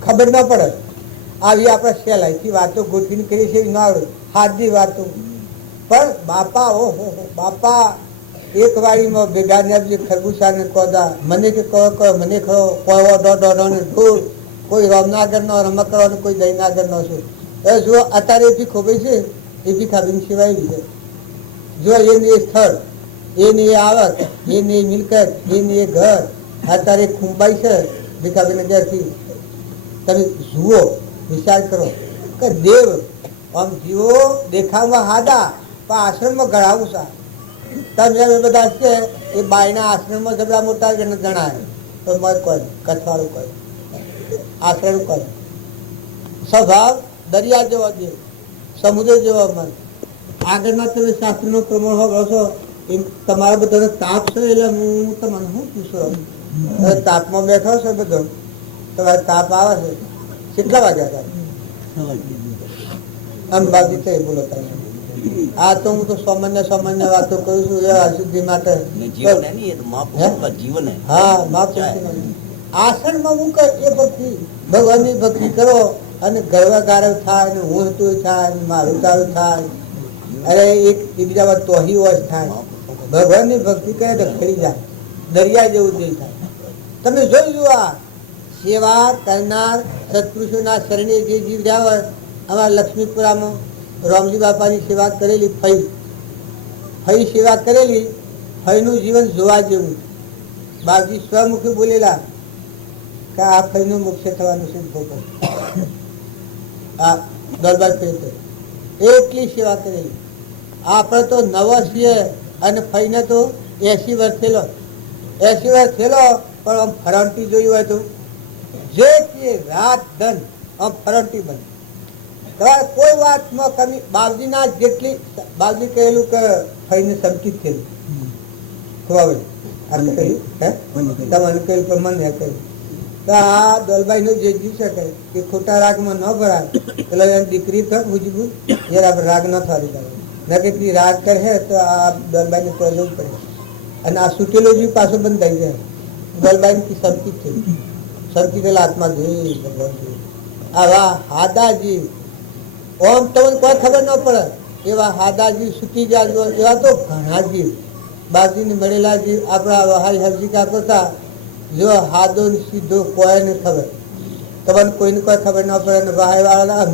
ખબર ન પડે આવી આપણે સહેલાઈથી વાતો ગોઠવીને કરીએ છીએ, ન આવડે હાથની વાતો. પણ બાપા ઓહો બાપા એક વાડીમાં ભેગા ને ખરબૂસા ને કોદા, મને કે કહો મને કહો, કોઈ ડોડો ને ઢોર, કોઈ રમનાગરનો રમકડો, કોઈ દહીનાગરનો છે. એ જો અત્યારે એથી ખોબે છે, એથી ખાબીને સિવાય છે. જો એની એ સ્થળ, એની એ આવક, એની એ મિલકત, એની એ ઘર અત્યારે ખુંબાઈ છે ભીખાબેન ઘરથી. તમે જુઓ, વિચાર કરો કે દેવ આમ જીવો દેખાવમાં હાદા પણ આશ્રમમાં ગળાવું સા. તમે બધા છે એ બાયના આશ્રમમાં જબડા મોટા ગણાય તો મત કોઈ કથવાળું કોઈ આશ્રમ કોઈ સ્વભાવ દરિયા જેવો છે, સમુદ્ર જેવો મન. આગળના તમે શાસ્ત્રીનો પ્રમાણ હોવો છો એમ તમારા બધાનો તાપ છે, એટલે હું તમને શું પૂછું, તાપમાં બેઠો છો બધો, તમારે તાપ આવે છે. કેટલા વાગ્યા હતા? અંબાજી થઈ બોલો તમે. આ તો હું તો સામાન્ય વાતો કરું છું એ અશુદ્ધિ માટે. હા માફ. આસનમાં મૂકે એ ભક્તિ, ભગવાનની ભક્તિ કરો અને ગર્વકારક થાય, હું તું થાય, મારું તારું થાય. અરે એક બીજા વાત તોહી હોય થાય. ભગવાનની ભક્તિ કરે તો ખરી જાય, દરિયા જેવું દિલ થાય. તમે જોઈ જુઓ આ સેવા કરનાર સત્પુરુષોના શરણે જે જીવ રહ્યા હોય, અમારા લક્ષ્મીપુરામાં રામજી બાપાની સેવા કરેલી, ફઈ સેવા કરેલી, ફઈનું જીવન જોવા જેવું. બાપજી સ્વમુખી બોલેલા કે આ ફઈનું મોક્ષ થવાનું છે. આ દરબાર એટલી સેવા કરેલી. આપણે તો નવો છીએ અને ફઈને તો 80 વર્ષ થયેલો, 80 વર્ષ થયેલો, પણ આમ ફરંટી જોયું હોય તો જે રાત ધન આમ ફરંટી બને. તમારે કોઈ વાતમાં કમી. બાપજીના જેટલી બાપજી કહેલું કે ફઈને સંકિત થયેલું ખવાવે કહ્યું હે તમને કહ્યું પ્રમાણે કહ્યું તો આ દલભાઈ નું જે જીવ શકે એ ખોટા રાગમાં ન ભરાય, એટલે એની દીકરી તો મજબૂત જયારે આપણે રાગ ન થારી પડે. ન કેટલી રાગ કરે તો આ દલભાઈ ને પ્રોબ્લેમ પડે, અને આ સુટેલો જીવ પાછો બંધ થઈ જાય. દલભાઈ ની સંકિત થયું, સંકિતેલા આત્મા જોઈ ભગવાન જોઈ. આવા હાદા જીવ ઓમ તમને કોઈ ખબર ન પડે એવા હાદા જીવ સુકી જાય, એવા તો ઘણા જીવ બાજુને મળેલા જીવ આપણા વહાઈ હરજી કાપતા. જો હાદો સીધો કોઈને ખબર, તમને કોઈને કોઈ ખબર ન પડે ને વહાઈ વાળા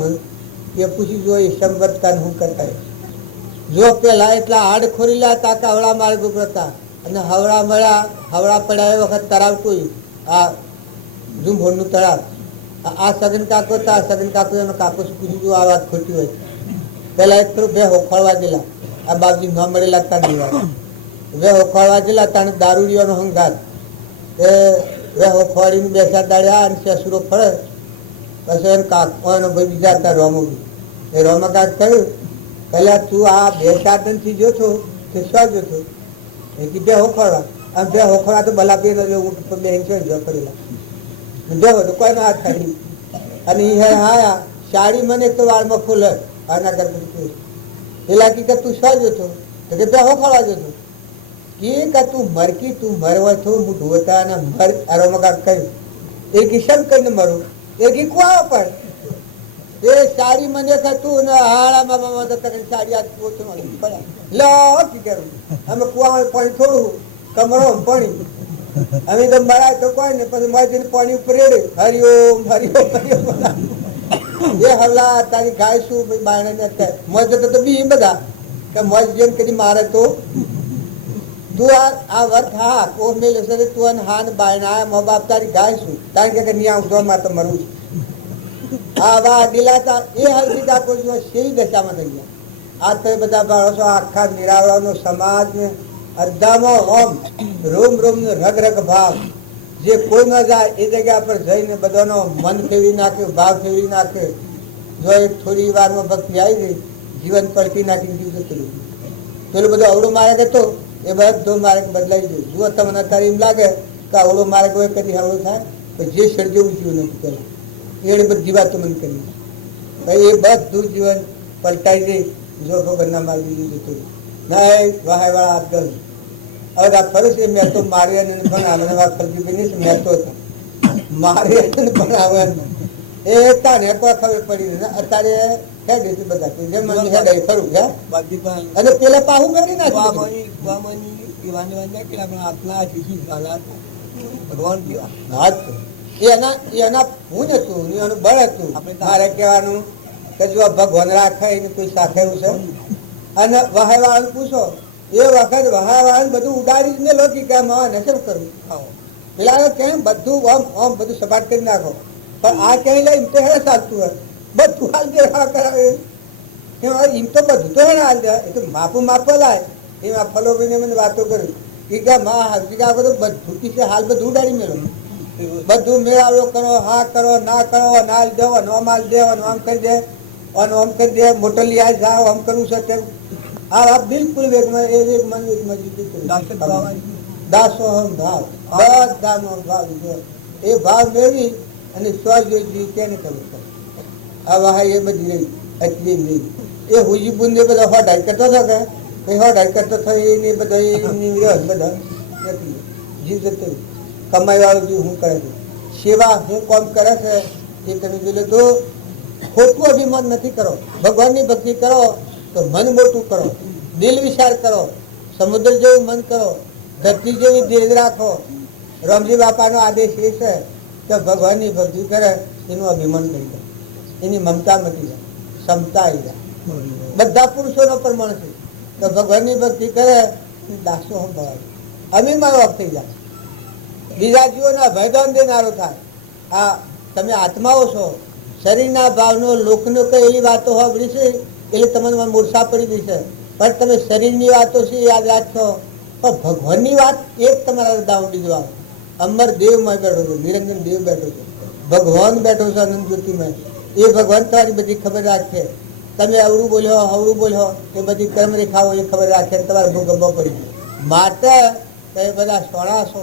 એ પૂછી જો એ સંવર્તન હું કરતા. જો પેલા એટલા હાડ ખોરીલા તાકા હવળા માર્ગ ઉપર હતા, અને હવડા મળ્યા, હવડા પડ્યા એ વખત તળાવ જોયું, આ ઝુંભોરનું તળાવ. આ સગન કાકો હતા, આ સગન કાકો એનો કાકો પૂછ્યું આ વાત ખોટી હોય. પેલા એક થોડું બે હોખવાડવા ગયેલા, આ બાપજી ન મળેલા ત્યાં દીવા બે હોખવાડવા ગયેલા, ત્યાં દારૂડીઓનો હંગાત એ બે હોખવાડીને બેસા દાડ્યા અને સસુરો ફળે. પછી એને કાકો એનો ભાઈ બીજા હતા રોમો, એ રોમા કાક કહ્યું પેલા તું આ બે સાધન થી જો છો તે શું જો છો? એ કે બે હોખવાડવા, આમ બે હોખવાડા તો બલાબી ઊંટ પર બેન છે જો કરેલા જો તો કોઈ ના હાથ ખાઈ. અને એ હા સાડી મને તો વાળમાં ફૂલ આના કરતા પેલા કી કે તું શું જો છો? તો કે બે હોખવાડવા જો છો. કે તું મરકી તું મરવા છો હું ઢોતા અને મર આરોમાં કાક કહ્યું એ કિશન કરીને મરું એ કી કુવા પણ એ સાડી મને થતું ને હાડામાં મામા તો સાડી આ પોતું પડ્યા લો કી કરું અમે કુવામાં પાણી થોડું કમરો પાણી અમે તો મરાય તો કોઈ ને પછી મજને પાણી ઉપર રેડે હરિઓમ હરિઓમ હરિઓમ એ હલ્લા તારી ગાય શું ભાઈ બાયણે ને અત્યારે મજ તો બી બધા કે મજ જેમ કદી મારે તો તું આ વર્ત હા કોહ મેં લેશે તું અને હા ને બાયણા મા બાપ તારી ગાય શું કારણ કે નહીં આવતો માં તો મરું છું. હા વાહ દિલાતા એ હલ્દી ડાકો જો સેવી દશામાં થઈ ગયા. આ તો બધા માણસો આખા નિરાવળાનો સમાજ ને અડધામાં ઓમ રોમ રોમ નો રગ રગ ભાવ જે કોઈ ન જાય એ જગ્યા પર જઈને બધાનો મન ફેરવી નાખે, ભાવ ફેરવી નાખે. જો એક થોડી વારમાં ભક્તિ આવી ગઈ જીવન પડતી નાખીને જીવ જતું રહ્યું. પેલું બધું અવળું માર્ગ હતો એ બધો માર્ગ બદલાઈ ગયો. જુઓ તમને અત્યારે એમ લાગે કે અવળો માર્ગ હોય કદી હવળું થાય તો જે સર્જવું જીવન નથી પેલા એને બધી વાતો મને કરી એ બધું જીવન પલટાઈ દે જો ભગવાનના માર્ગ જતું નહીં વહાય વાળા આપગલ. હવે આ ફરજ એ મેં તો મારી અને પણ આમને વાત ફરજી બની મેં તો હતા મારી અને પણ આવે એ તારે કોઈ ખબર પડી ને અત્યારે હેડે છે બધા જેમ મને હેડે ખરું છે અને પેલા પાહું કરી નાખ્યું એના હું હતું એનું બળ હતું. મારે કહેવાનું કે જો ભગવાન રાખે એને કોઈ સાથેનું છે. અને વહાય વાળા પૂછો એ વખત વહાય વાળા બધું ઉડાડી જ ને લોકી કે માને શું કરવું પેલા કેમ બધું આમ આમ બધું સપાટ કરી નાખો પણ આ ક્યાંય લઈ એમ તો હેડા ચાલતું હોય બધું હાલ દે હા કરાવે એમ તો બધું તો હેડા હાલ દે એ તો માપું માપવા લાય એમાં ફલો ભાઈને મને વાતો કરી કે માં હાલતી કા બધું બધું છે હાલ બધું ઉડાડી મેળો બધું મેળાવડો કરો હા કરો ના કરો ના દેવો નો માલ દેવો આમ કરી દે અને આમ કરી દે મોટલી આ જાઓ આમ કરવું છે તેમ આ બિલકુલ વેગમાં એ એક મન એક મજબૂત દાસો ભાવ બધાનો ભાવ એ ભાવ મેળવી અને સ્વજોજી તેને કરવું પડે. આ વાહ એ બધી રહી એટલી નહીં એ હુજી બુંદે બધા હોડાઈ કરતો હતો કે હોડાઈ કરતો થયો એને બધા બધા નથી જીવ જતો કમાઈ વાળું જીવ હું કરે છે સેવા હું કોમ કરે છે એ તમે જોઈ તો ખોટું અભિમાન નથી કરો. ભગવાનની ભક્તિ કરો તો મન મોટું કરો, દિલ વિચાર કરો, સમુદ્ર જેવું મન કરો, ધરતી જેવી દેહ રાખો. રામજી બાપાનો આદેશ એ છે કે ભગવાનની ભક્તિ કરે એનું અભિમાન થઈ જાય, એની મમતા મટી જાય, ક્ષમતા આવી જાય. બધા પુરુષોનો પ્રમાણ છે કે ભગવાનની ભક્તિ કરે દાસો સંભળાવે અભિમાન ઓફ થઈ જાય, બીજા જીવોના ભયદાન દેનારો થાય. આ તમે આત્માઓ છો, શરીરના ભાવનો લોકનો કઈ એવી વાતો સાંભળી છે એટલે તમને મૂર્છા પડી ગઈ છે પણ તમે શરીરની વાતો છે યાદ રાખશો પણ ભગવાનની વાત એક તમારા હૃદય બીજો આવે. અમર દેવમાં બેઠો છો, નિરંજન દેવ બેઠો છો, ભગવાન બેઠો છો અનંત જ્યોતિમાં. એ ભગવાન તમારી બધી ખબર રાખે. તમે અવળું બોલ્યો હવળું બોલ્યો એ બધી કર્મ રેખાઓ એ ખબર રાખે તમારે ભૂગંબો પડી ગયો. માટે તમે બધા સોળા છો,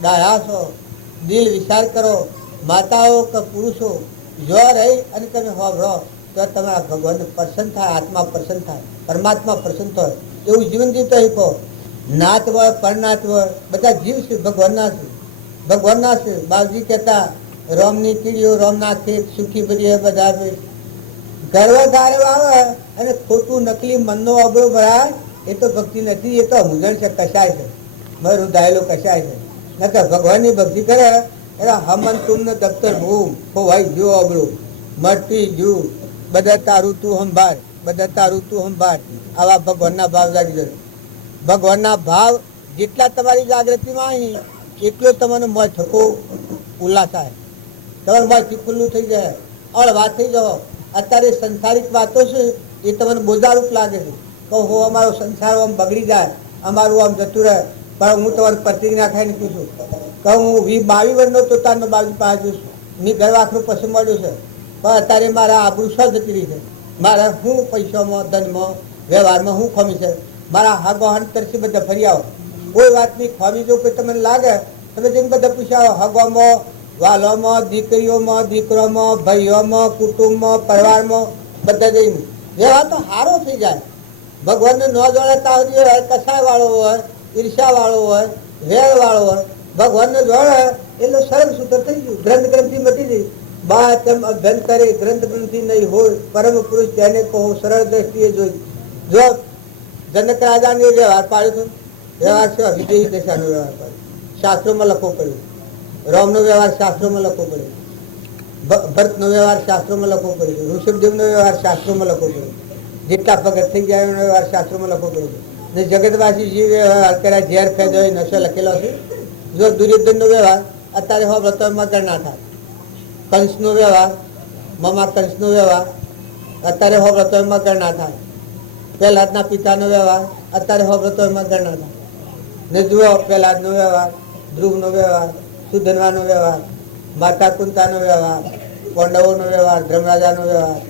ડાયા છો, દિલ વિચાર કરો. માતાઓ કે પુરુષો જો રહી અને તમે હોભળો તો તમારા ભગવાન પ્રસન્ન થાય, આત્મા પ્રસન્ન થાય, પરમાત્મા પ્રસન્ન થાય એવું જીવન જીવતા શીખો. નાત વળ પરનાત વળ બધા જીવ છે ભગવાનના છે, ભગવાનના છે. બાપજી કહેતા રોમની કીડીઓ રોમના ખેત સુખી ભરીએ બધા ગર્વ ગારવ આવે અને ખોટું નકલી મનનો અબળો ભરાય એ તો ભક્તિ નથી, એ તો મુજણ છે, કશાય છે, મારું રૂધાયેલો કશાય છે. નકર ભગવાનની ભક્તિ કરે એના હમન તુમને દફતર ભૂમ ખોવાઈ ગયો અબળો મટી ગયું બધા તારું તું સંભાળ, બધા તારું તું સંભાળ. આવા ભગવાનના ભાવ જાગી જાય. ભગવાનના ભાવ જેટલા તમારી જાગૃતિમાં અહીં એટલો તમને મોય થકો ઉલ્લાસ થાય, તમારું મોયથી ખુલ્લું થઈ જાય, અળવા થઈ જાઓ. અત્યારે સંસારિક વાતો છે એ તમને બોજારૂપ લાગે છે, કહો હો અમારો સંસાર આમ બગડી જાય, અમારું આમ જતું રહે. પણ હું તમારી પ્રતિજ્ઞા ખાઈને પૂછું, કહું હું 22 વર્ષનો તો તારનો 22 પાસે છું, મેં ઘર આખરું પછી મળ્યું છે, પણ અત્યારે મારા આબરૂ શું જતી રહી છે, મારા હું પૈસામાં ધનમાં વ્યવહારમાં હું ખમી છે, મારા હગવાહન તરફી બધા ફરી આવો. કોઈ વાતની ખોમી જો કોઈ તમને લાગે તમે જેમ બધા પૂછ્યા હગવામાં, વાલોમાં, દીકરીઓમાં, દીકરોમાં, ભાઈઓમાં, કુટુંબમાં, પરિવારમાં બધા જઈને વ્યવહાર તો સારો થઈ જાય. ભગવાનને ન જોડાતા હોય, કસાય વાળો હોય, ઈર્ષા વાળો હોય, વેર વાળો હોય, ભગવાનને જોડે એટલે સરળ સૂત્ર થઈ ગયું, ગ્રંથ ગ્રંથિ મટી ગઈ. બા તેમ અભ્યંતરે ગ્રંથ ગ્રંથિ નહીં હોય, પરમ પુરુષ તેને કહો સરળ દ્રષ્ટિએ જોઈ. જો જનક રાજાને વ્યવહાર પાડ્યો હતો, વ્યવહાર છે વિજયી દશાનો વ્યવહાર પાડ્યો, શાસ્ત્રોમાં લખવો પડ્યો. રામનો વ્યવહાર શાસ્ત્રોમાં લખવો પડ્યો, ભરતનો વ્યવહાર શાસ્ત્રોમાં લખવો પડ્યો, ઋષભદેવનો વ્યવહાર શાસ્ત્રોમાં લખવો પડ્યો, જેટલા ભગત થઈ ગયા એનો વ્યવહાર શાસ્ત્રોમાં લખવો પડ્યો. ને જગતવાસી જે વ્યવહાર કર્યા ઝેર ફેદો એ નશો લખેલો છે. જો દુર્યોધનનો વ્યવહાર અત્યારે હો વ્રતોમાં ગણ ના થાય, કંસનો વ્યવહાર મમા કંસનો વ્યવહાર અત્યારે હો વ્રતોમાં ગણ ના થાય, પ્રહલાદના પિતાનો વ્યવહાર અત્યારે હો વ્રતોમાં ગણ ના થાય. ને જુઓ પ્રહલાદનો વ્યવહાર, ધ્રુવનો વ્યવહાર, સુધન્વાનો વ્યવહાર, માતા કુંતાનો વ્યવહાર, પાંડવોનો વ્યવહાર, ધર્મરાજાનો વ્યવહાર.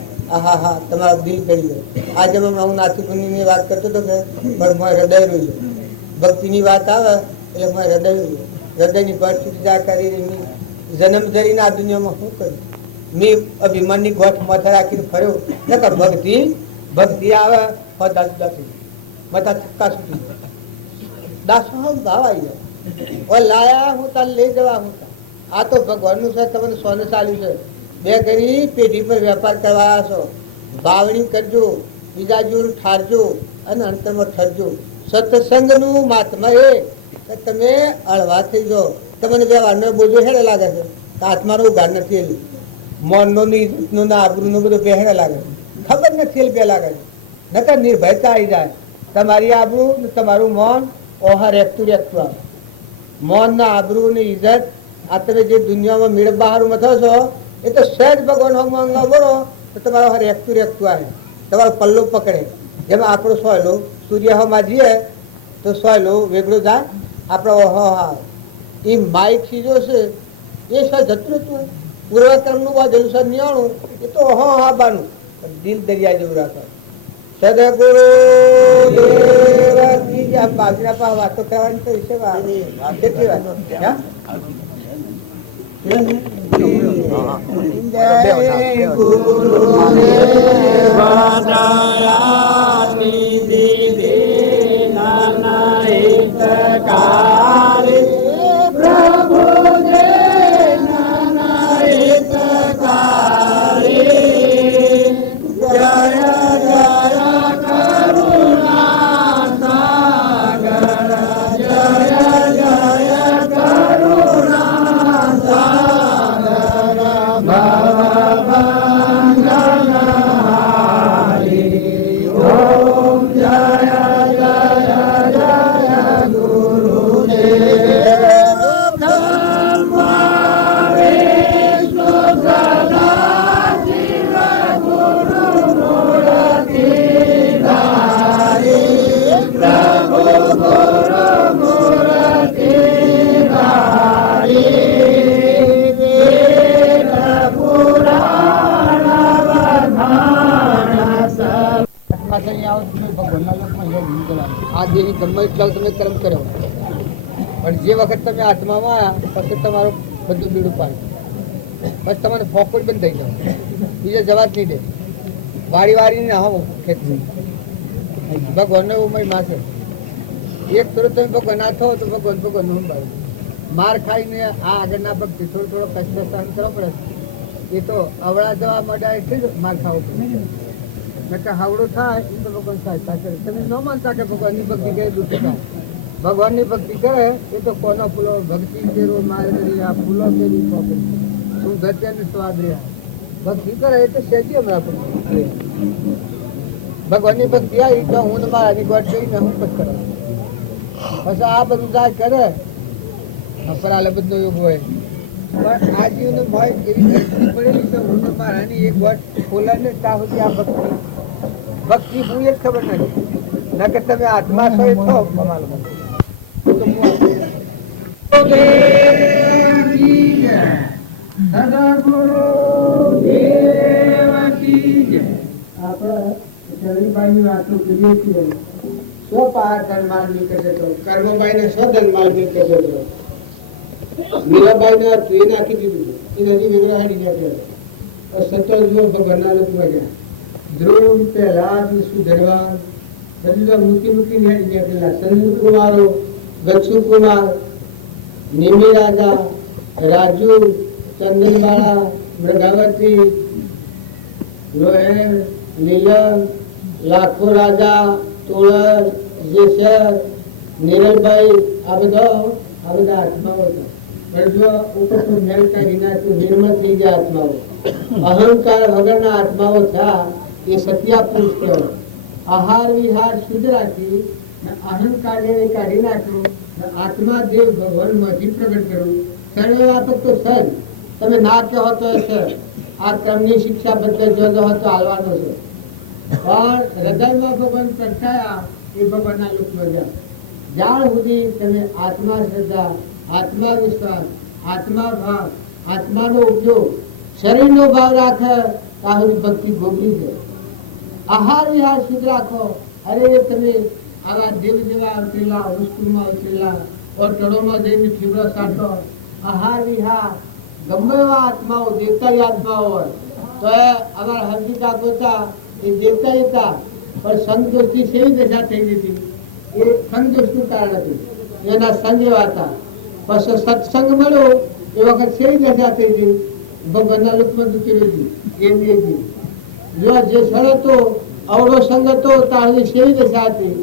હા હા તમારું દિલ કરી ગયું. આજે હું નાથી પુણ્યની વાત કરતો હતો કે પણ મારે હૃદય રહ્યું, ભક્તિની વાત આવે એટલે મારે હૃદય રહ્યું, હૃદયની ગોઠ છૂટી જાય કરી જન્મ ધરીને આ દુનિયામાં શું કર્યું. મેં અભિમાનની ગોઠ માથે રાખીને ફર્યો ને કે ભક્તિ ભક્તિ આવે માથા છક્કા છૂટી દાસો ભાવ આવી જાય લાયા હું તાર લઈ જવા હું. આ તો ભગવાનનું છે, તમને સોને ચાલ્યું છે. બે કરી પેઢી પર વેપાર કરવા છો, ભાવણી કરજો, બીજા જોર ઠારજો અને અંતરમાં ઠરજો. સત્સંગનું મહાત્મા એ કે તમે હળવા થઈ જાઓ. તમને વ્યવહારનો બોજો હેડે લાગે છે, આત્માનો ઉઘાડ નથી એલી, મનનો ઇજ્જતનો ના આબરૂનો બધો પહેરે લાગે છે, ખબર નથી એલ બે લાગે છે. નકર નિર્ભયતા આવી જાય. તમારી આબરૂ ને તમારું મન ઓહા રેખતું રેખતું આવે. મન ના આબરૂ ની ઇજ્જત આ તમે જે દુનિયામાં મેળ બહાર મથો છો એ તો સહેજ ભગવાન હંગમાં બોલો તો તમારો રેખતું રેખતું આવે, તમારો પલ્લો પકડે. જેમાં આપણો સોયલો સૂર્ય હમાં જઈએ તો સોયલો વેગળો જાય, આપણો ઓહો હા એ માઇક સીજો છે એ સર જતું રહેતું. પૂર્વક્રમનું બાજેલું સર નિયાણું એ તો ઓહો હા બાનું દિલ દરિયા જેવું રાખે. સદગુરુ બાજરા પા વાતો કરવાની તો વિશે કેટલી વાત જય આ દેહી ગમે એટલા તમે કર્મ કર્યો પણ જે વખત તમે આત્મામાં આવ્યા પછી તમારું બધું બીડું પાડ્યું, પછી તમારે ફોકટ બંધ થઈ જાવ, બીજા જવા જ નહીં દે. વારી વારીને હા ખેતી ભગવાનનો ઉમય માથે એક થોડું તમે ભગવાન ના થો તો ભગવાન ભગવાન સંભાળે. માર ખાઈને આ આગળના ભક્તિ થોડો કષ્ટ સહન કરવો પડે. એ તો અવળા જવા માટે એટલી જ માર ખાવો પડે. હાવડું થાય એ તો ભગવાન સહાયતા કરે. તમે ન માનતા કે ભગવાનની ભક્તિ કરે દુઃખ થાય. ભગવાનની ભક્તિ કરે એ તો કોનો ફૂલો ભક્તિ કેરો મારે કરી આ ફૂલો કેરી ચોકડી શું ધત્યાને સ્વાદ રહ્યા. ભક્તિ કરે એ તો સહેજી હમણાં ભગવાનની ભક્તિ આવી તો હું મારાની ગોટ કરીને હું પછ કરાવું. પછી આ બધું કાંઈ કરે અપરાલે બધો યુગ હોય પણ આ જીવને ભાઈ એવી દ્રષ્ટિ પડેલી છે હું તો મારાની એક વાત ખોલાને ત્યાં સુધી આ ભક્તિ હું એ જ ખબર નથી ના કે તમે આત્મા છો એ છો અમારો કર્મભાઈ ને સો ધનમાલ નીકળે મીરાબાઈ ને ટ્રેન નાખી દીધું એ હજી વિગ્રહાડી નાખ્યા 17 દિવસ ભગવાનના લોકમાં ગયા ધ્રુવ પ્રહલાદ સુધરવા બધું મૂકી નીકળેલા સંજુ કુમારો ગચ્છુ કુમાર નિમી રાજા રાજુ ચંદનબાળા મૃગાવતી રોહેણ નીલમ લાખો રાજા તોળર જેસર નિરલભાઈ આ બધા આત્માઓ હતા પણ જો ઉપર તો મેલતા વિના નિર્મળ થઈ ગયા આત્માઓ અહંકાર વગરના આત્માઓ થયા એ સત્યા પુરુષ કહેવાય આહાર વિહાર શુદ્ધ રાખી અહંકાર એને કાઢી નાખ્યો આત્મા દેવ ભગવાન માંથી પ્રગટ કર્યું સર્વવ્યાપક તો સર તમે ના કહો તો સર આ ક્રમની શિક્ષા બદલ જોતો હોય તો હાલવાનો છે પણ હૃદયમાં ભગવાન પ્રગટાયા એ ભગવાનના લોકમાં ગયા જ્યાં સુધી તમે આત્મા શ્રદ્ધા આત્મા વિશ્વાસ આત્મા ભાવ આત્માનો ઉપયોગ શરીરનો ભાવ રાખે ત્યાં સુધી ભક્તિ ભોગવી છે આહાર વિહાર શુદ્ધ રાખો અરે તમે આવા દેવ જેવા ઉતરેલા ઉસ્કુમાં ઉતરેલા ટળોમાં જઈને ફીવરો સાઠો આહાર વિહાર ગમે એવા આત્માઓ દેવતાની આત્માઓ હોય તો અમારા હરજીતા ગોતા એ દેવતા હતા પણ સંઘ દોષથી સેવી દશા થઈ જતી એ સંઘ દોષનું કારણ હતું એના સંઘ એવા હતા પછી સત્સંગ મળ્યો એ વખત સેવી દશા થઈ હતી ભગવાનના લોકમાં જતી રહી હતી એમ જો જે સર હતો અવળો સંઘ હતો તારી સેવી દશા હતી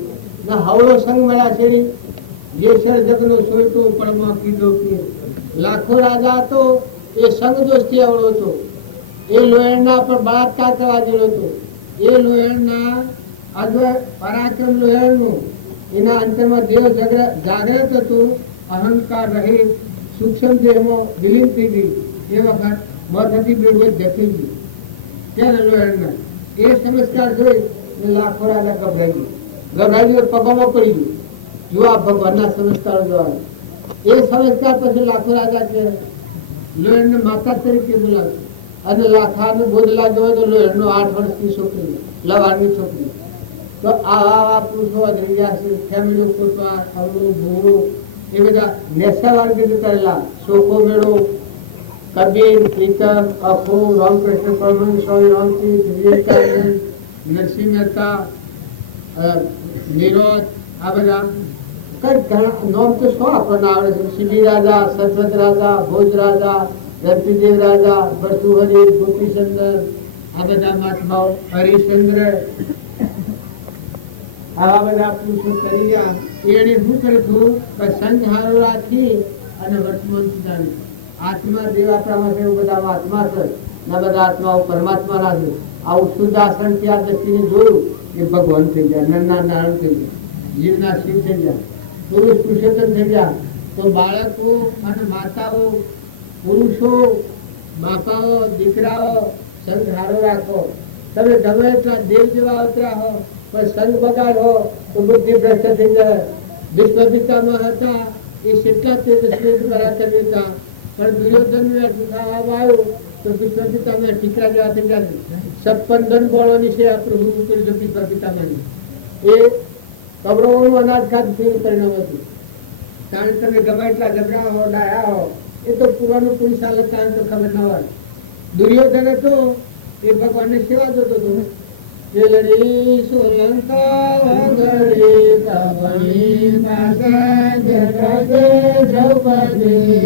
ના હવળો સંઘ મળ્યા છે જે સર જગનો સોયતો પળમાં કીધો કે લાખો રાજા હતો એ સંઘ દોષથી અવળો હતો એ લોહેણના પર બળાત્કાર કરવા જેલો હતો એ લોહેણના આગળ પરાક્રમ લોહેણનું એના અંતરમાં દેવ જાગ્રત હતું અહંકાર રહિત સૂક્ષ્મ દેહમાં વિલીન થઈ ગઈ એ વખત મઠથી બેડવે જતી ગઈ ત્યારે લોહેણના એ સંસ્કાર જોઈ લાખો રાજા ગભરાઈ ગયો પગમાં પડી ગયું જો આ ભગવાનના સંસ્કાર દ્વારા એ સંસ્કાર પછી લાખો રાજા કે લોહેણને માતા તરીકે બોલાવે અને લાખાનું બોધલા જોવે તો લોહેણનો 8 વર્ષની છોકરી લવારની છોકરી તો આવા પુરુષો રહ્યા છે ફેમિલી પોતવા અવળું ભૂળું એ બધા નેસાવાળી રીતે કરેલા શોકો મેળો કબીર પ્રીતમ અખો રામકૃષ્ણ પરમહંસ સ્વામી રામતીર્થ વિવેકાનંદ નરસિંહ મહેતા નિરોધ આ બધા કઈ નામ તો શું આપણને આવડે છે શિબી રાજા સતવત રાજા ભોજ રાજા રતિદેવ રાજા ભરતુહરી ગોપીચંદર આ બધા મહાત્માઓ હરિશ્ચંદ્ર આવા બધા પુરુષો કરી ગયા એને શું કર્યું કે સંઘ હારો રાખી અને વર્તમાન સુધારી આત્મા દેવ આપણામાં છે એવું બધા આત્મા છે ના બધા આત્માઓ પરમાત્મા ના છે આવું શુદ્ધ આસનથી આ દ્રષ્ટિને જોયું એ ભગવાન થઈ ગયા નરના નારાયણ થઈ ગયા જીવના શિવ થઈ ગયા પુરુષ પુરુષોત્તમ થઈ ગયા તો બાળકો અને માતાઓ પુરુષો બાપાઓ દીકરાઓ સંઘ હારો રાખો તમે ગમે એટલા દેવ જેવા અવતરા હો પણ સંઘ બગાડો તો બુદ્ધિ ભ્રષ્ટ થઈ જાય વિશ્વ પિતામાં હતા એ કેટલા તેજસ્વી કરાતા હતા પણ દુર્યોધન આવ્યું તો વિશ્વ પિતામાં ટીકરા જેવા થઈ ગયા 56 ધન બળોની છે આ પ્રભુ વિશ્વ પિતામાં એ કબરોનું અનાજ ખાધું પરિણામ હતું કારણ તમે ગમે એટલા ગભરા હો ડાયા હો એ તો પુરાનું પુરુષ હાલત કારણ તો ખબર ના હોય દુર્યોધન હતો એ ભગવાનની સેવા જોતો હતો દ્રૌપદી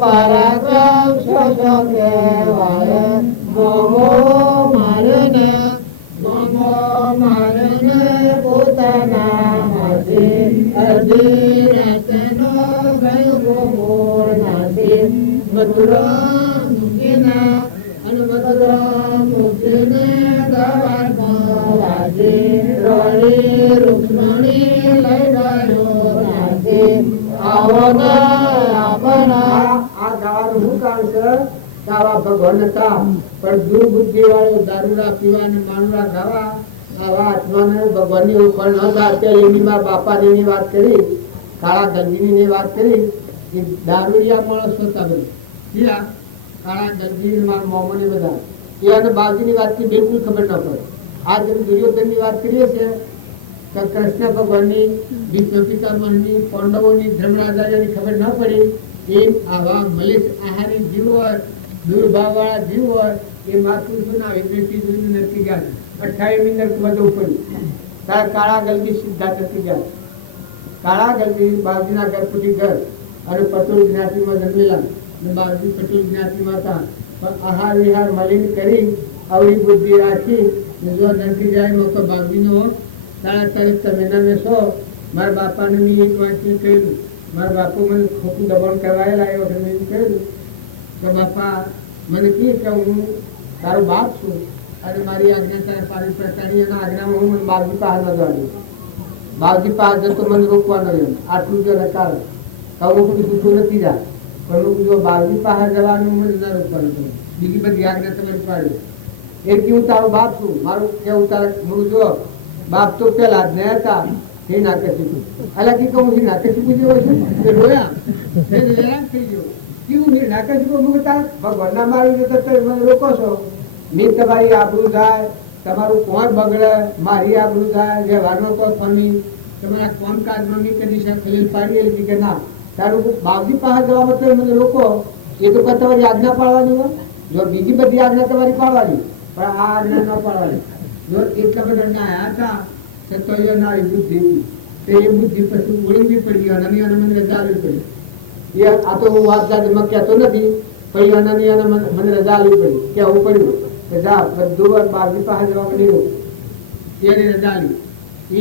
પરાક્રમ શોષો કેવાય મોમો રતનો ગયો ગોળ નાથી મથુરા મૂકીના અને મથુરા મૂકીને દવા રાજે રોળી રૂક્ષ્મણી લઈ ગયો નાથે આવો આપણા આ ગાવાનું શું કામ છે? આવા ભગવાન હતા પણ દુર્બુદ્ધિ વાળો દારૂડા પીવા અને માણુડા ખાવા આવા આત્માને ભગવાનની ઉપર ન હતા. અત્યારે એની માં બાપાની એની વાત કરી, કાળા ગંજીની વાત કરી કે દારૂડિયા માણસો હતા બધા, કાળા ગંજી મોમો ને બધા એ અને બાજુની વાતથી બિલકુલ ખબર ન પડે. આ જેમ દુર્યોધનની વાત કરીએ છીએ તો કૃષ્ણ ભગવાનની, ભીષ્મ પિતામહની, પાંડવોની, ધર્મરાજાની ખબર ન પડી. એમ આવા મલેશ આહારી જીવ હોય, દુર્ભાવ વાળા જીવ હોય એ મહાપુરુષોના વિદ્વેષી નરકી ગયા. 28મી નરક બધું પડ્યું. તાર કાળા ગલબી સીધા નરકી ગયા. કાળા ગલબી બાજુના ઘર પૂછી ઘર અને પટોલ જ્ઞાતિમાં જન્મેલા અને બાજુ પટોલ જ્ઞાતિમાં હતા. પણ આહાર વિહાર મલિન કરી અવળી બુદ્ધિ રાખી જો નરકી જાય મોકો બાજુનો તારા તરફ તમે ના સો. મારા બાપાને મેં એક વાંચી કહ્યું, મારા બાપુ મને ખોટું દબાણ કરવાયેલા એ વખતે મેં કહ્યું કે બાપા મને કહે કે હું તારો બાપ છું અને મારી આજ્ઞા તારે પાડી પ્રકારની એના આજ્ઞામાં હું મને બાપજી પાસે ન દોડ્યું. બાપજી પાસે જતો મને રોકવાનો રહ્યો. આટલું જો નકાર તો હું કોઈ દુઃખું નથી જા, પણ હું જો બાપજી પાસે જવાનું મને ન રોકવાનું થયું. બીજી બધી આજ્ઞા તમારી પાડી એટલે હું તારો બાપ છું. મારું કેવું તારે હું જો બાપ તો પેલા જ ને હતા એ નાકે શીખું. હાલાકી કહું છું નાકે શીખું જેવો છું એ રોયા થઈ ગયો. કેવું છે નાકે શીખું? હું તાર ભગવાનના મારી જતો મને રોકો છો. મેં તમારી આબરૂ થાય, તમારું કોણ બગડે, મારી આબરૂ થાય, વ્યવહારનો તો ફમી તમારા કામકાજમાં મેં કદી ખલેલ પાડી એટલે કે ના તારું બાપજી પાસે જવા માટે મને રોકો. એ તો પણ તમારી આજ્ઞા પાડવાની હોય. જો બીજી બધી આજ્ઞા તમારી પાડવાની પણ આ આજ્ઞા ન પાડવાની. જો એટલા બધા આવ્યા હતા તો ના એ બુદ્ધિ હતી એ બુદ્ધિ પછી ઓળંગી પડી અને મને રજા આપવી પડી. એ આ તો હું વાત જાતમાં કહેતો નથી પછી અનની અને મને રજા આપવી પડી. કહેવું પડ્યું કે જા બધું બાપજી પાસે જવા મળ્યું એને રજા આપી.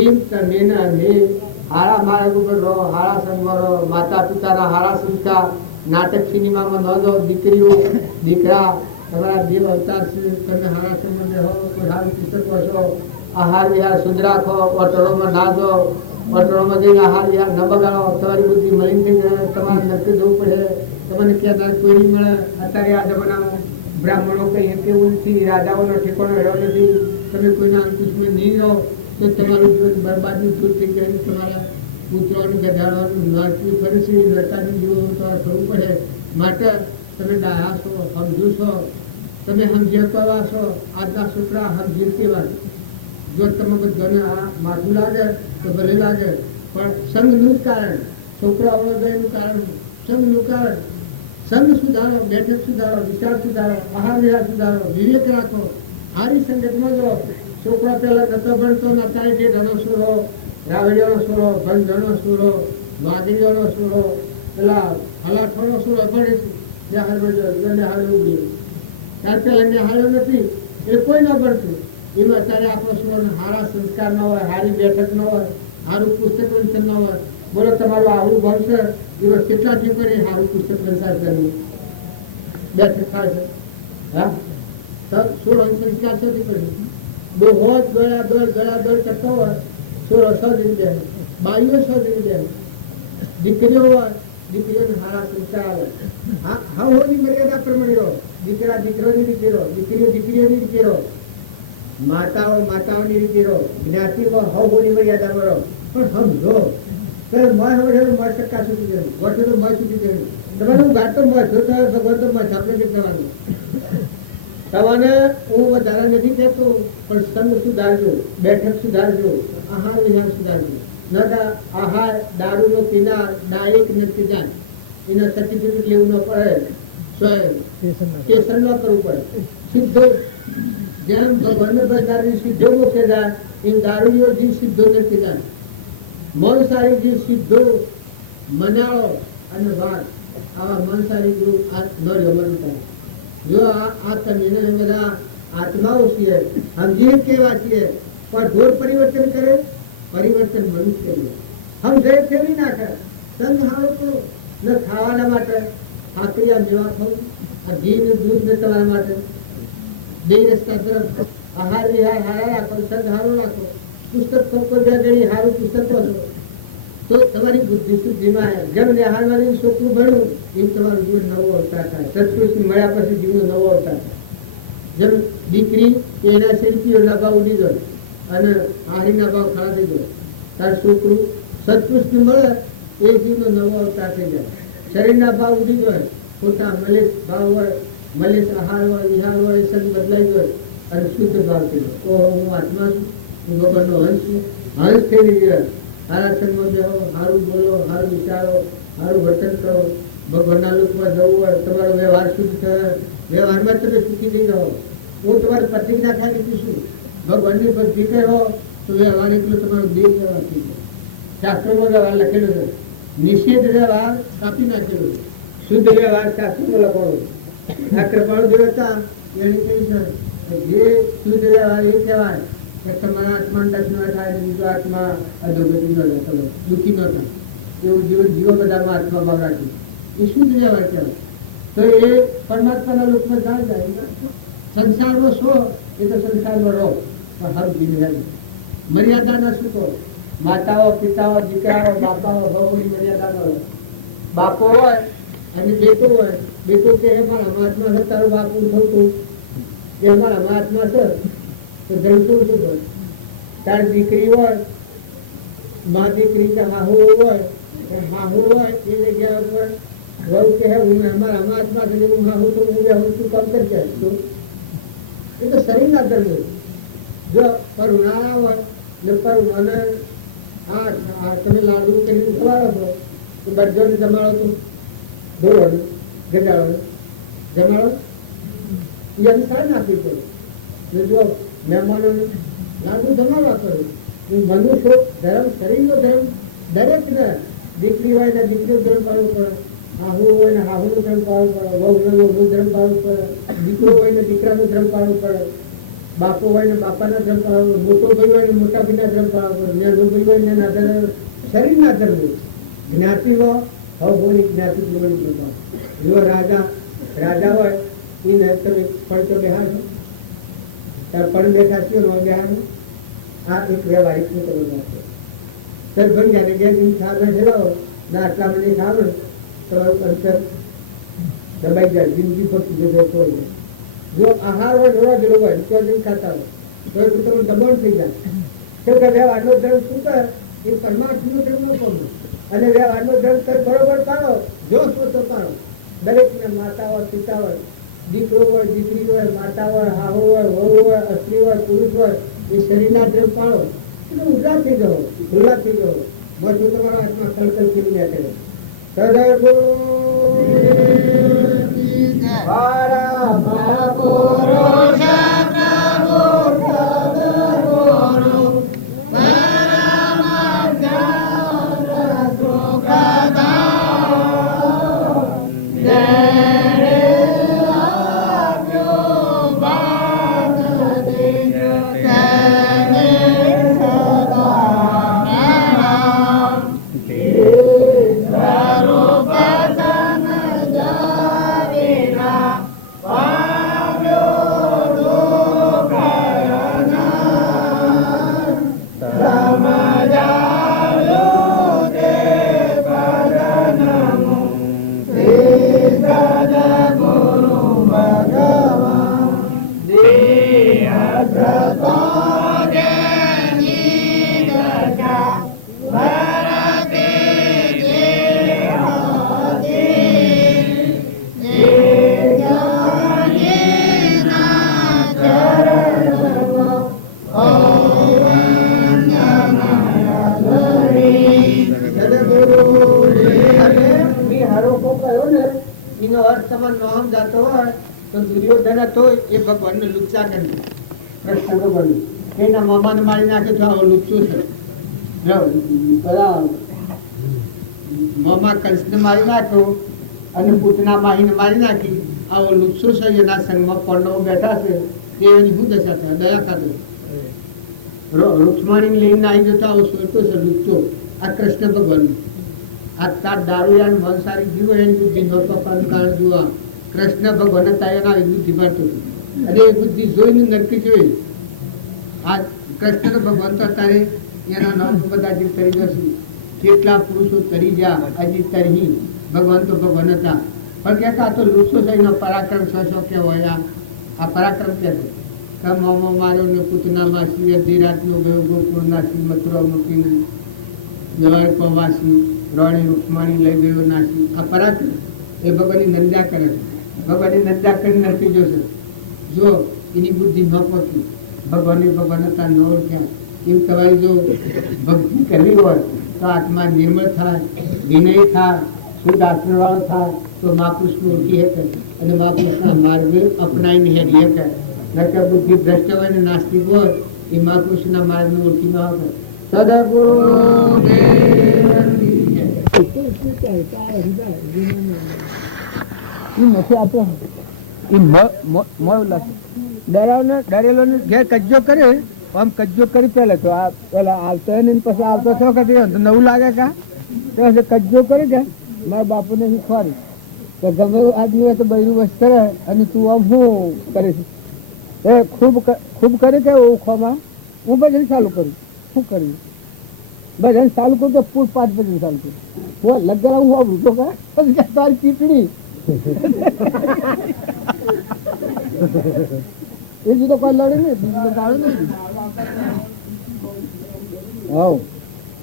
એમ તમે મેં હારા માર્ગ ઉપર રહો, હારા સંગમાં રહો, માતા પિતાના હારા સંસ્કાર, નાટક સિનેમામાં ન દો, દીકરીઓ દીકરા તમારા દેવ અવતાર છે, તમે હારા સંબંધે હો, કોઈ હારું પુસ્તક વાંચો, આહાર વિહાર શુદ્ધ રાખો, હોટલોમાં ના દો, હોટલોમાં જઈને આહાર વિહાર ન બગાડો. તમારી બુદ્ધિ મલિન થઈ જાય, તમારે નક્કી જવું પડે. તમને ક્યાં કોઈ નહીં મળે. અત્યારે આ જમાનામાં બ્રાહ્મણો કઈ કેવું નથી, રાજાઓનો ઠેકાણો રહ્યો નથી. તમે કોઈના અંકુશમાં નહીં રહો તો તમારું જીવન બરબાદની છૂટ થઈ જાય. તમારા પુત્રોનું ગધાડવાનું નડતું ફરે છે, નડતાનું જીવન તમારે થવું પડે. માટે તમે ડાયા છો, સમજુ છો, તમે સમજ્યા છો. આજના છોકરા સમજી કેવા જો તમે બધાને આ માથું લાગે તો ભલે લાગે પણ સંઘનું જ કારણ, છોકરાઓનું કારણ સંઘનું કારણ. સંઘ સુધારો, બેઠક સુધારો, વિચાર સુધારો, આહાર વિહાર સુધારો, વિવેક રાખો, સારી સંગતમાં જો. છોકરા પહેલા નતો ભણતો અત્યારે જે ધનો સુરો, રાવડિયાનો સુરો, ભંધનો સુરો, વાદળીઓનો સુરો, પેલા હલાઠોનો સુરો ભણે છે. ત્યાં હાલ ઉગડ્યું ત્યાર પહેલા નિહાળ્યો નથી એ કોઈ ના ભણતું. એમાં અત્યારે આપણો સુરો સારા સંસ્કાર ન હોય, સારી બેઠક ન હોય, સારું પુસ્તક વાંચન ન હોય. બોલો તમારું આવું ભણશે એવા કેટલા ઠીકરે સારું પુસ્તક વંચાર કરવું બેઠક થાય છે. હા તો સોળ સંસ્કાર શોધી કર્યું બહુ હોજ ગળા દોડ કરતા હોય સોળો શોધી દે, બાઈઓ શોધી દે, દીકરીઓ હોય દીકરીઓને સારા સંસ્કાર આવે. હા હોની મર્યાદા પ્રમાણે રહો. દીકરા દીકરોની રીતે રહો, દીકરીઓ દીકરીઓની રીતે રહો, માતાઓ માતાઓની રીતે રહો, જ્ઞાતિમાં હોની મર્યાદામાં રહો. પણ સમજો મય ટકા સુધી જવું, વર્ષે તો મય સુધી જવું. તમારું ગાટ તો મય જો ભગવાન તો મય આપણે કે કરવાનું. તમારે હું વધારે નથી કહેતો પણ સંઘ સુધારજો, બેઠક સુધારજો, આહાર વિહાર સુધારજો. ન આહાર દારૂનો પીનાર ડાયરેક્ટ નથી જાય એના સર્ટિફિકેટ લેવું ન પડે, સ્ટેશન ન કરવું પડે. સિદ્ધો જેમ ભગવાન બધાની સિદ્ધો મોક્ષે જાય એમ દારૂડીઓ જીવ સિદ્ધો નથી જાય. મનસારી જીવ સિદ્ધો, મનાળો અને વાત આવા મનસારી જીવ આ ન રહ્યો થાય. જો આ તમે બધા આત્માઓ છીએ, સમજીએ કેવા છીએ પણ ઘોર પરિવર્તન કરે, પરિવર્તન મનુષ્ય કરે. હમ ઘરે ફેરવી નાખે સંગ હારો તો ન ખાવાના માટે આકરિયા મેવા ખાવું, આ ઘી ને દૂધ ને તમારા માટે બે રસ્તા તરફ આહાર વિહાર હારા રાખો, સંગ હારો રાખો, પુસ્તક ખોખો ઘડી હારું પુસ્તક વાંચો તો તમારી બુદ્ધિ શુદ્ધિમાં જેમ નિહાળમાં છોકરું ભણવું એમ તમારું જીવન નવો અવતાર થાય. સત્પુરુષ મળ્યા પછી જીવન નવો અવતાર થાય. જેમ દીકરી એના શિલ્પીઓના ભાવ ઉડી જાય અને હારીના ભાવ ખડા થઈ જાય, તાર છોકરું સત્પુરુષ મળે એ જીવનો નવો અવતાર થઈ જાય. શરીરના ભાવ ઉડી જાય, ખોટા મલેશ ભાવ હોય, મલેશ આહાર હોય, વિહાર હોય, સંગ બદલાઈ જાય અને શુદ્ધ ભાવ થઈ જાય. તો હું આત્મા છું, હું ભગવાનનો હંસ છું, હંસ થઈ જાય. સારા સંગમાં બેહો, સારું બોલો, સારું વિચારો, સારું વર્તન કરો. ભગવાનના લોકમાં જવું હોય તમારો વ્યવહાર શુદ્ધ થાય, વ્યવહારમાં તમે સુખી થઈ જાઓ. હું તમારે પ્રતિજ્ઞા થાય કે શું ભગવાનની પ્રતિજ્ઞા હો તો વ્યવહાર એટલો તમારો દેહ વ્યવહાર થઈ જાય. શાસ્ત્રોમાં વ્યવહાર લખેલો છે, નિષેધ વ્યવહાર કાપી નાખેલો છે, શુદ્ધ વ્યવહાર શાસ્ત્રોમાં લખવાનો. આ કૃપાળુ દેવતા એને કહ્યું છે જે શુદ્ધ વ્યવહાર એ કહેવાય કે તમારા આત્મા ટચ ન થાય, બીજો આત્મા અધોગતિ ન જતો દુઃખી ન થાય એવું જીવન જીવો બધામાં આત્મા ભાવ રાખી એ શુદ્ધ વ્યવહાર કહેવાય. તો એ પરમાત્માના લોકમાં જાય. સંસારમાં શો એ તો સંસારમાં રહો પણ હર જીવ મર્યાદાના શું કહો? માતાઓ, પિતાઓ, દીકરાઓ, બાપાઓ, બહુની મર્યાદા ન હોય. બાપો હોય અને બેટો હોય, બેટો કે મારા મહાત્મા છે તારું બાપુ થતું એ મારા મહાત્મા છે તો જલતું શું હોય. તાર દીકરી હોય, મા દીકરી કે હાહુ હોય, હાહુ હોય એ જગ્યા પર વહુ કે અમારા મહાત્મા છે હું હાહુ તો હું તું કામ કરશે તો એ તો શરીરના ધર્મ. જો પર ઉનાળા હોય ને પર મને તમે લાડુ કરીને ખવાડો છો તો બધાને જમાડો તો દોડો ગજાડો જમાડો એ અનુસાર નાખવી પડે. જો મહેમાનો લાડુ જમાડવા કરો મનુષ્ય ધર્મ શરીરનો ધર્મ દરેકને દીકરી હોય ને દીકરીઓ ધર્મ પાડવું પડે, હાહુ હોય ને હાહુનું ધર્મ પાડવું પડે, વહુ ધર્મ પાડવું પડે, દીકરો હોય ને દીકરાનું ધર્મ પાડવું પડે, બાપો હોય ને બાપાના ધર્મ પાડવું, મોટો ભાઈ હોય ને મોટા ભાઈના ધર્મ પાડવું પડે, નાનો ભાઈ હોય ને નાના શરીરના ધર્મ. જ્ઞાતિનો ભૌગોલિક જ્ઞાતિ જીવન જો રાજા હોય એને તમે પડતો બેહાડો ત્યારે પણ બેઠા છો ન બેહાડો. આ એક વ્યવહારિક નું તમે છે. સર ભંગ્યા ને ગેસ ખાવા ઠેલાવો ના આટલા મને ખાવ તમારું અંતર દબાઈ જાય, જિંદગી ફક્ત જગ્યાએ ખોઈ જાય. જો આહાર હોય રોવા જેવો હોય તો ખાતા હોય તો તમારું દબાણ થઈ જાય. તો કે વ્યવહારનો ધર્મ શું કરે એ પરમાર્થનો ધર્મ ન પાડો અને વ્યવહારનો ધર્મ બરોબર પાડો, જો તો પાડો. દરેકને માતા હોય, પિતા હોય, દીકરો હોય, દીકરી હોય, માતા હોય, હાહુ હોય, વહુ હોય, સ્ત્રી હોય, પુરુષ હોય, એ શરીરના ધર્મ પાડો એટલે ઉજળા થઈ જાઓ, ખુલ્લા થઈ જાઓ. બસ હું તમારા હાથમાં કલકલ કરી બેઠે ભગવાન ને લુચ્ચા કરી કૃષ્ણ ભગવાન એના મામાને મારી નાખે તો આવો લુચ્ચું છે. મામા કંસને મારી નાખ્યો અને પૂતના માહીને મારી નાખી, આવો લુચ્ચો છે. એના સંગમાં પાંડવો બેઠા છે એની શું દશા થાય? દયા ખાતે રૂક્ષ્મણી લઈને આવી જતા આવો સોચતો છે લુચ્ચો આ કૃષ્ણ ભગવાન આ તાર દારૂયાન મંસારી જીવો એની બુદ્ધિ નો પપ્પાનું કારણ જુઓ કૃષ્ણ ભગવાન તારા બુદ્ધિ મળતું અને એ બુદ્ધિ જોઈને નરકી જોઈ આ કૃષ્ણ ભગવાન તો તારે એના નામ બધા જે કરી જશે કેટલા પુરુષો તરી જા હજી તરી ભગવાન તો ભગવાન હતા પણ કહેતા તો લુસો થઈને પરાક્રમ શો કહેવાય આ પરાક્રમ કે છે કે મોમો મારો ને પૂતના માસી અધીરાતનો ગયો ગોકુળનાસી મથુરા મૂકીને જવાય પવાસી રોણી રૂકમાણી લઈ ગયો નાસી આ પરાક્રમ એ ભગવાનની નિંદા કરે છે ભગવાનની નિંદા કરી નથી જોશે જો એની બુદ્ધિ ન પહોંચી ભગવાનની ભગવાનતા ન ઓળખ્યા એમ તમારી જો ભક્તિ કરવી હોય તો આત્મા નિર્મળ થાય વિનય થાય શુદ્ધ આચરણવાળો થાય તો મહાપુરુષને ઓળખી શકે અને મહાપુરુષના માર્ગે અપનાવીને હેરી શકે નકર બુદ્ધિ ભ્રષ્ટ હોય ને નાસ્તિક હોય એ મહાપુરુષના માર્ગને ઓળખી ન શકે ડરેલો ઘેર કજ્જો કરે આમ કજ્જો કરી પેલા તો આ પેલા આવતો ને પછી આવતો છો કે નવું લાગે કા તો કજ્જો કરી કે મારા બાપુને શીખવાડી તો ગમે આદમી હોય તો બૈરું વસ્ત કરે અને તું આમ શું કરે છે એ ખૂબ કરે કે ઓળખવામાં હું ભજન ચાલુ કરું શું કર્યું ભજન ચાલુ કરું તો પૂરપાટ ભજન ચાલુ કરું હું લગ્ન હું વાપરું તો પછી તારી ચીટણી એ જુદો કોઈ લડે ને બીજું તો ગાળે નહીં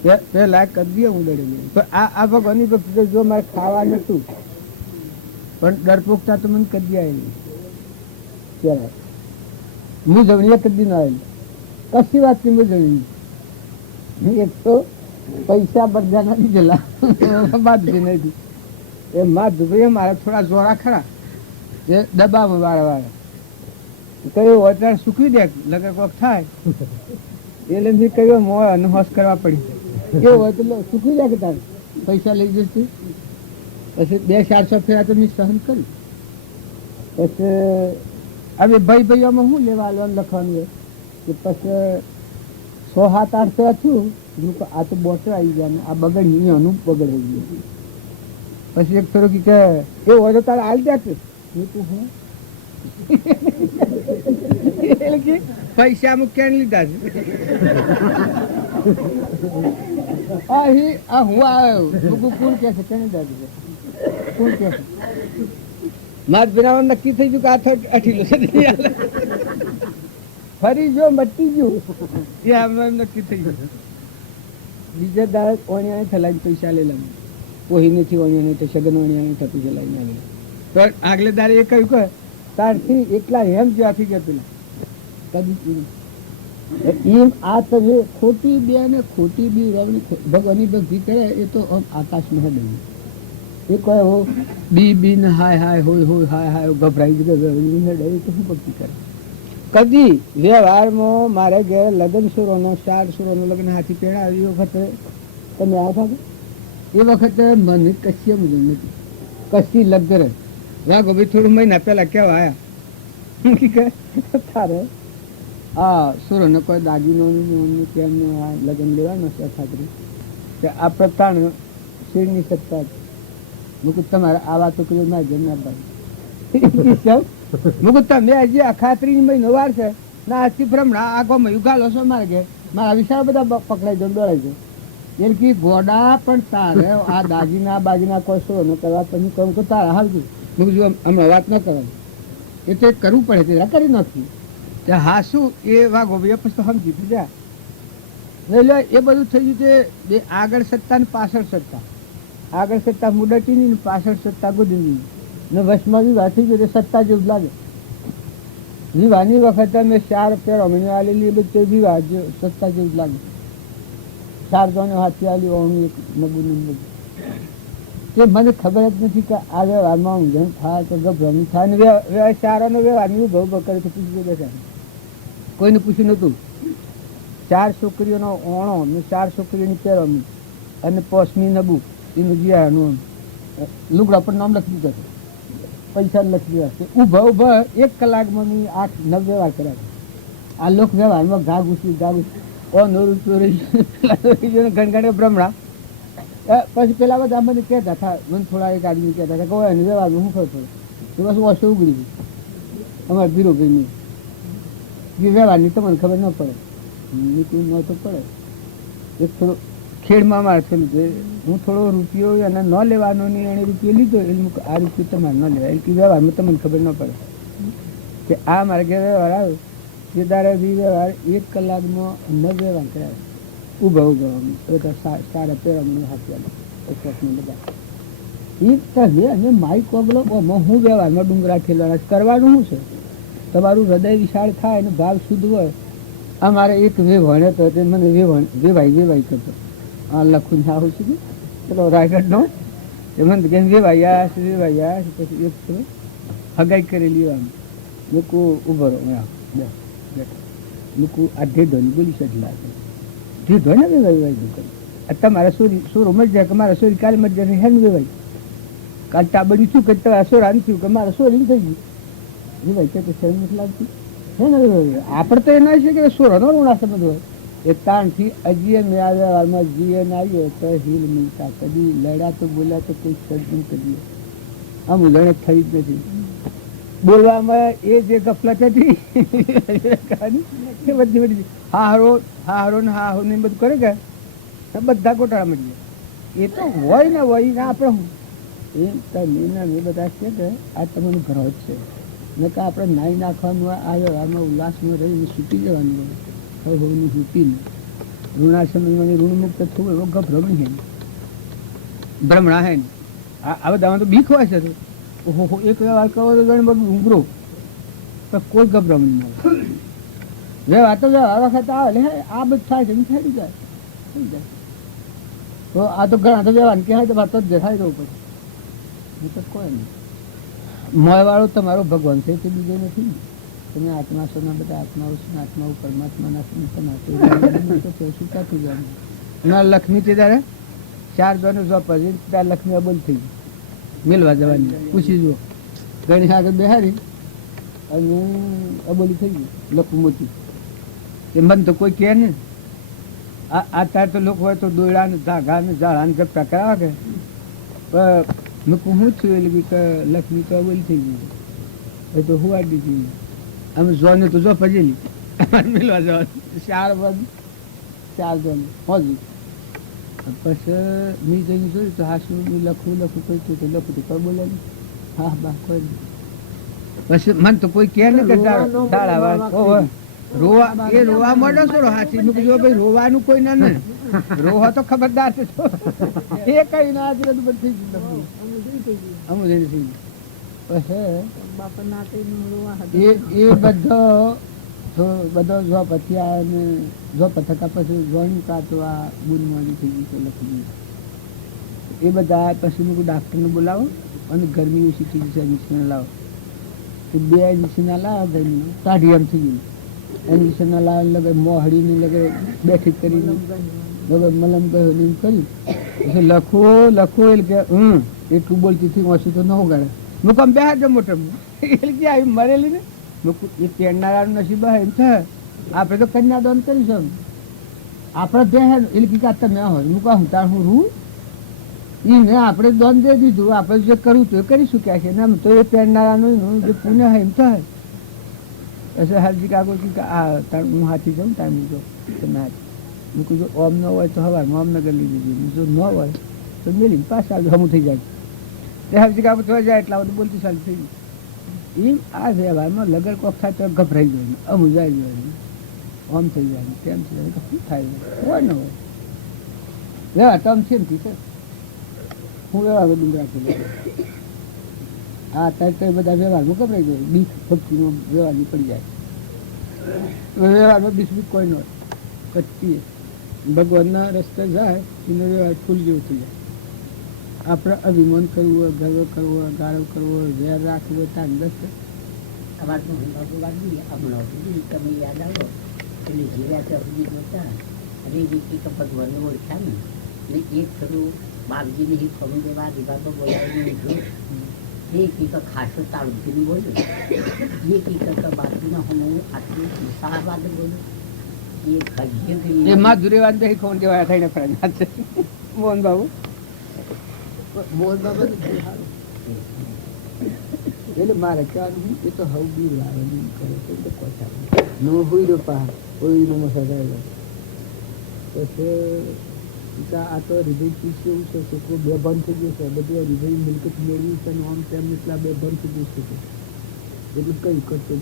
હા પેલા કદી હું લડેલી પણ આ ભગવાનની ભક્તિ જો મારે ખાવા નતું પણ ડરપોકતા તો મને કદી આવેલી ત્યારે હું જવણીએ કદી ના આવેલી કશી વાતની હું જવણી એક તો પૈસા બધા ના દીધેલા બાંધી નથી એ માં દુબઈ મારા થોડા જોરા ખરા એ દબાવ વાળા કયું અત્યારે સૂકવી દે લગર કોક થાય એટલે મેં કહ્યું મોં અનુહોશ કરવા પડી કેવું હોય તો સૂકવી દે કે તારે પૈસા લઈ જશે પછી 200-400 ફેરા તો મેં સહન કર્યું પછી હવે ભાઈઓમાં શું લેવા આવવાનું લખવાનું હોય કે પછી 100-7-800 છું આ તો બોટર આવી ગયા ને આ બગડ અહીંયાનું બગડ આવી ગયું પછી એક ફેરો કે એવું હોય તો તારે આવી જાય હું પૈસા મૂક્યા લીધા છે હું આવ્યો કોણ કે છે કેને દાદુ કોણ કે છે માર બિનાવાનું નક્કી થઈ ગયું કે આ અઠીલો છે ફરી જો મટી ગયું એ આમ નક્કી થઈ ગયું બીજા દાડે ઓણિયાને થલાઈ પૈસા લેલા કોઈ નથી ઓણિયાને તો સગન ઓણિયાને થતું છે લાઈને આવે પણ આગલે દાડે એ કહ્યું કે તારથી એકલા એમ જ્યાંથી ગયા પેલા કદી એમ આ તમે ખોટી બે ને ખોટી બી ભગવાનની ભક્તિ કરે એ તો આકાશમાં ડે એ કહે હો બી ને હાય હાય હોય હોય હાય હાય ગભરાઈ ડે તો શું ભક્તિ કરે કદી વ્યવહારમાં મારે ઘેર લગ્ન સુરોનો 4 સુરોનો લગ્ન હાથી પેડા એ વખતે તમે આવ્યા હતા એ વખતે મને કશી મુજબ નથી કશી લગ્ન વાઘો ભાઈ થોડું મહિના પેલા કેવા આયા તારે હા સુરોને કોઈ દાગીનો કેમનો આ લગ્ન લેવાનો છે ખાતરી કે આ પ્રતાણ શિરની સત્તા મુકુદ તમારે આ વાતો કરી મારે જમના ભાઈ મુકુદ તમે હજી આ ખાતરી મહિનો વાર છે ના આજથી ભ્રમણા આગો યુગાલો છો મારે ઘેર મારા વિશાળ બધા પકડાઈ જાય દોડાઈ જાય એટલે કે ગોડા પણ તારે આ દાગીના બાગીના કોઈ સુરોનો કરવા પછી કહું તો તારે હાલતું મુકુદ હમણાં વાત ન કરાય એ તો કરવું પડે તે કરી નાખ્યું હા શું એ વાઘો ભાઈ પછી તો સમજી બીજા એટલે એ બધું થઈ ગયું છે આગળ સત્તા ને પાછળ સત્તા આગળ સત્તા મુદટીની ને પાછળ સત્તા ગુદીની ને વચમાં વિવાહ થઈ ગયો સત્તા જેવું લાગે વિવાહની વખતે મેં 4 પેરો મને આલેલી એ બધું વિવાહ સત્તા જેવું લાગે 4 જણો હાથી આલી ઓણું એક નબું બધું તે મને ખબર જ નથી કે આ વ્યવહારમાં ઊંઘણ થાય તો ગભરામણ થાય ને વ્યવહાર સારાનો વ્યવહારની ઉભો કરે તો પૂછી બેઠા કોઈને પૂછ્યું નહોતું 4 છોકરીઓનો ઓણો ને 4 છોકરીઓની પેરોમી અને પોસમી નબું એનું જીયાનું લુગડા પર નામ લખી દીધું પૈસા લખી દીધા ઊભા 1 કલાકમાં મેં 8-9 વ્યવહાર કર્યા આ લોક વ્યવહારમાં ઘા ઘૂસી ઓ નોરું ચોરી ગણગણે બ્રહ્મણા પછી પેલા બધા મને કહેતા હતા, મને થોડા એક આદમી કહેતા હતા કે એને વ્યવહારનું શું ખબર પડે, તો બસ ઓછું ઉગડી ગયું અમારે ધીરુભાઈની જે વ્યવહારની તમને ખબર ન પડે, નીકળી ન તો પડે. એક થોડો ખેડમાં મારે થયેલું છે, હું થોડો રૂપિયો એને ન લેવાનો નહીં, એને રૂપિયો લીધો એટલે આ રૂપિયો તમારે ન લેવાય, એટલે વ્યવહારમાં તમને ખબર ન પડે કે આ મારે ઘેર વ્યવહાર આવ્યો જે તારે બી વ્યવહાર 1 કલાકમાં ન વ્યવહાર કરાવે, ઊભા બધા સારા પેરામણી હાથવાના બધા એ તમે અને માઈ કોગલો હું વ્યવહારમાં ડુંગરા ઠેલવાના કરવાનું શું છે? તમારું હૃદય વિશાળ થાય અને ભાવ શુદ્ધ હોય. અમારે એક વેવાણે તો તે મને વેવાઈ કરતો, આ લખું આવું છું પેલો રાયગઢનો, એ મને કે વેવાઈ આવ્યા છે, પછી એક હગાઈ કરેલી આમ મૂકું ઉભો રહો બેઠો મૂકું આ ઢેઢોની બોલી સજલા ઢેઢો ને વેવાઈ કરી તમારા સોરો મરી જાય કે મારા સોરી કાલે મરી જાય હેન વેવાઈ કાલ ટાબડી શું કે તમારા સોરા થયું કે મારા સોરી થઈ ગયું વેવાઈ કે શરમ નથી લાગતી હે ને. આપણે તો એના છે કે સોરાનો ઋણા સમજ હોય એ તાણથી હજી મેં આ વ્યવહારમાં જીએ ને આવ્યો તો હિલ મિલતા કદી લડ્યા તો બોલ્યા તો કોઈ સર્જન કરીએ આમ લડત થઈ જ નથી. બોલવામાં એ જે ગફલત હતી એ બધી હારો ને હારો ને બધું કરે કે બધા ગોટાળા મળી જાય. એ તો હોય ને હોય ને આપણે એમ તમે બધા છે કે આ તમારું ઘર જ છે ને કે આપણે નાહી નાખવાનું આ વ્યવહારમાં ઉલ્લાસમાં રહીને સૂટી જવાનું હોય હોવાનું સૂટીને ઋણાસમયમાં ઋણમુક્ત થવું એવો ગભરમણ હે ભ્રમણા હે ને આ બધામાં તો બીક હોય છે. ઓહો એક વ્યવહાર કરો તો ગણ બધું ઊંઘરો તો કોઈ ગભરામણ ના હોય. વ્યવહાર તો વ્યવહાર વખત આવે આ બધું થાય છે થઈ જાય તો આ તો ઘણા તો વ્યવહાર કહેવાય તો વાત જ દેખાય રહ્યું પછી તો કોઈ નહીં. મોયવાળો તમારો ભગવાન છે તે બીજો નથી. તમે આત્મા છો ના બધા આત્માઓ છે આત્માઓ પરમાત્માના છે સુકાતું જવાનું ના લક્ષ્મી તે ત્યારે 4 જણ જો પછી ત્યાં લક્ષ્મી અબોલ થઈ ગઈ મેળવા જવાની પૂછી જુઓ ગણી આગળ બેહારી અને અબોલી થઈ ગઈ લખું મોટી એ મન તો કોઈ કહે ને અત્યારે તો લોકો હોય તો દોયડા ને ધાગા ને ઝાડા ને ગપટા કરાવે કે મેં હું છું એટલે કે લક્ષ્મી તો અબોલી થઈ ગઈ એ તો હું વાડી દીધી અમે જોને તો જો પજેલી મેળવા જવાનું 4 જણ હોજી પછી મેં જઈને જોયું તો હા શું લખું કોઈ તો લખું તો કોઈ બોલે નહીં હા બા કોઈ નહીં. પછી મને તો કોઈ કહે ને કે રોવા એ રોવા મળો છો હાથી નું જો ભાઈ રોવાનું કોઈ ના ને રોવા તો ખબરદાર છે એ કઈ ના આજે બધું થઈ ગયું અમુક થઈ ગયું. પછી એ બધો જો પછી આવે જો પથકા પછી જોઈન કાતો આ બુનવાની થઈ ગઈ છે લખી એ બધા પછી મૂકું ડાક્ટરને બોલાવો અને ગરમી ઓછી થઈ ગઈ છે ઇન્જેક્શન લાવો તો 2 ઇન્જેક્શન લાવો ગરમી કાઢી એમ થઈ ગયું ઇન્જેક્શન લાવે લગે મોહડીને લગે બેઠી કરીને લગે મલમ ગયો એમ કરી પછી લખો એટલે કે એટલું બોલતી હતી ઓછું તો ન ઉગાડે મૂકમ બે હાથ મોટમ એટલે કે આવી મરેલી ને એ તેડનારાનું નસીબ એમ થાય આપણે તો કન્યાદાન કરીશું આપણે બે એટલે કે તમે હોય મૂકા હું તાર હું રૂ એને આપણે દાન દે દીધું આપણે જે કરવું તો એ કરીશું ક્યાં છે ને તો એ તેડનારાનું જે પુણ્ય હોય એમ થાય એસે હરજી કાકો કે આ તાર હું હાથી જાઉં ટાઈમ મૂકો તમે હાથ મૂકું જો ઓમ ન હોય તો હવારમાં ઓમ નગર લીધી દીધું જો ન હોય તો મેલી પાછા હમું થઈ જાય તે હરજી કાકો થઈ જાય એટલા બધું બોલતી સાલ થઈ ગયું એમ આ વ્યવહારમાં લગર કોક થાય તો ગભરાઈ જાય અમુક જાય જાય આમ થઈ જાય તેમ થઈ જાય શું થાય હોય ને હોય વ્યવહાર તો આમ છે ને છે હું વ્યવહાર ડુંગરા છું હા ત્યારે તો બધા વ્યવહારમાં ગભરાઈ જાય બીક ભક્તિનો વ્યવહાર નીકળી જાય વ્યવહારમાં બીક કોઈ ન હોય કચ્છી ભગવાનના રસ્તે જાય એનો વ્યવહાર ફૂલ જેવું થઈ જાય. આપણે અભિમાન કરવું હોય ગર્વ કરવો હોય ગાળો કરવો હોય વેર રાખવો હોય ત્યાં દસ તમે યાદ આવો એટલે જીવ્યા હતા અને એ વ્યક્તિ તો ભગવાનને ઓળખ્યા ને એક ખરું બાપજીને એ ખરું દેવા વિભાગો બોલાવીને લીધું એ કીક ખાસો તાળુજીને બોલ્યું એ કીક બાપજીનો હું આટલું વિશાળવાદ બોલું એ ખજ્ય એ માધુરી વાત ખોન કેવાય થઈને ફરજ મોહન બાબુ મોહન બાબા એટલે મારે કહેવાનું એ તો હવ બી લાવે કરે તો પછા નો હોય રહ્યો પા કોઈ નો મસાલા પછી આ તો હૃદય પીછે એવું છે છોકરો બે બંધ થઈ ગયો છે બધું હૃદય મિલકત મેળવી છે આમ તેમ એટલા બે બંધ થઈ ગયું છે એટલું કઈ કરતો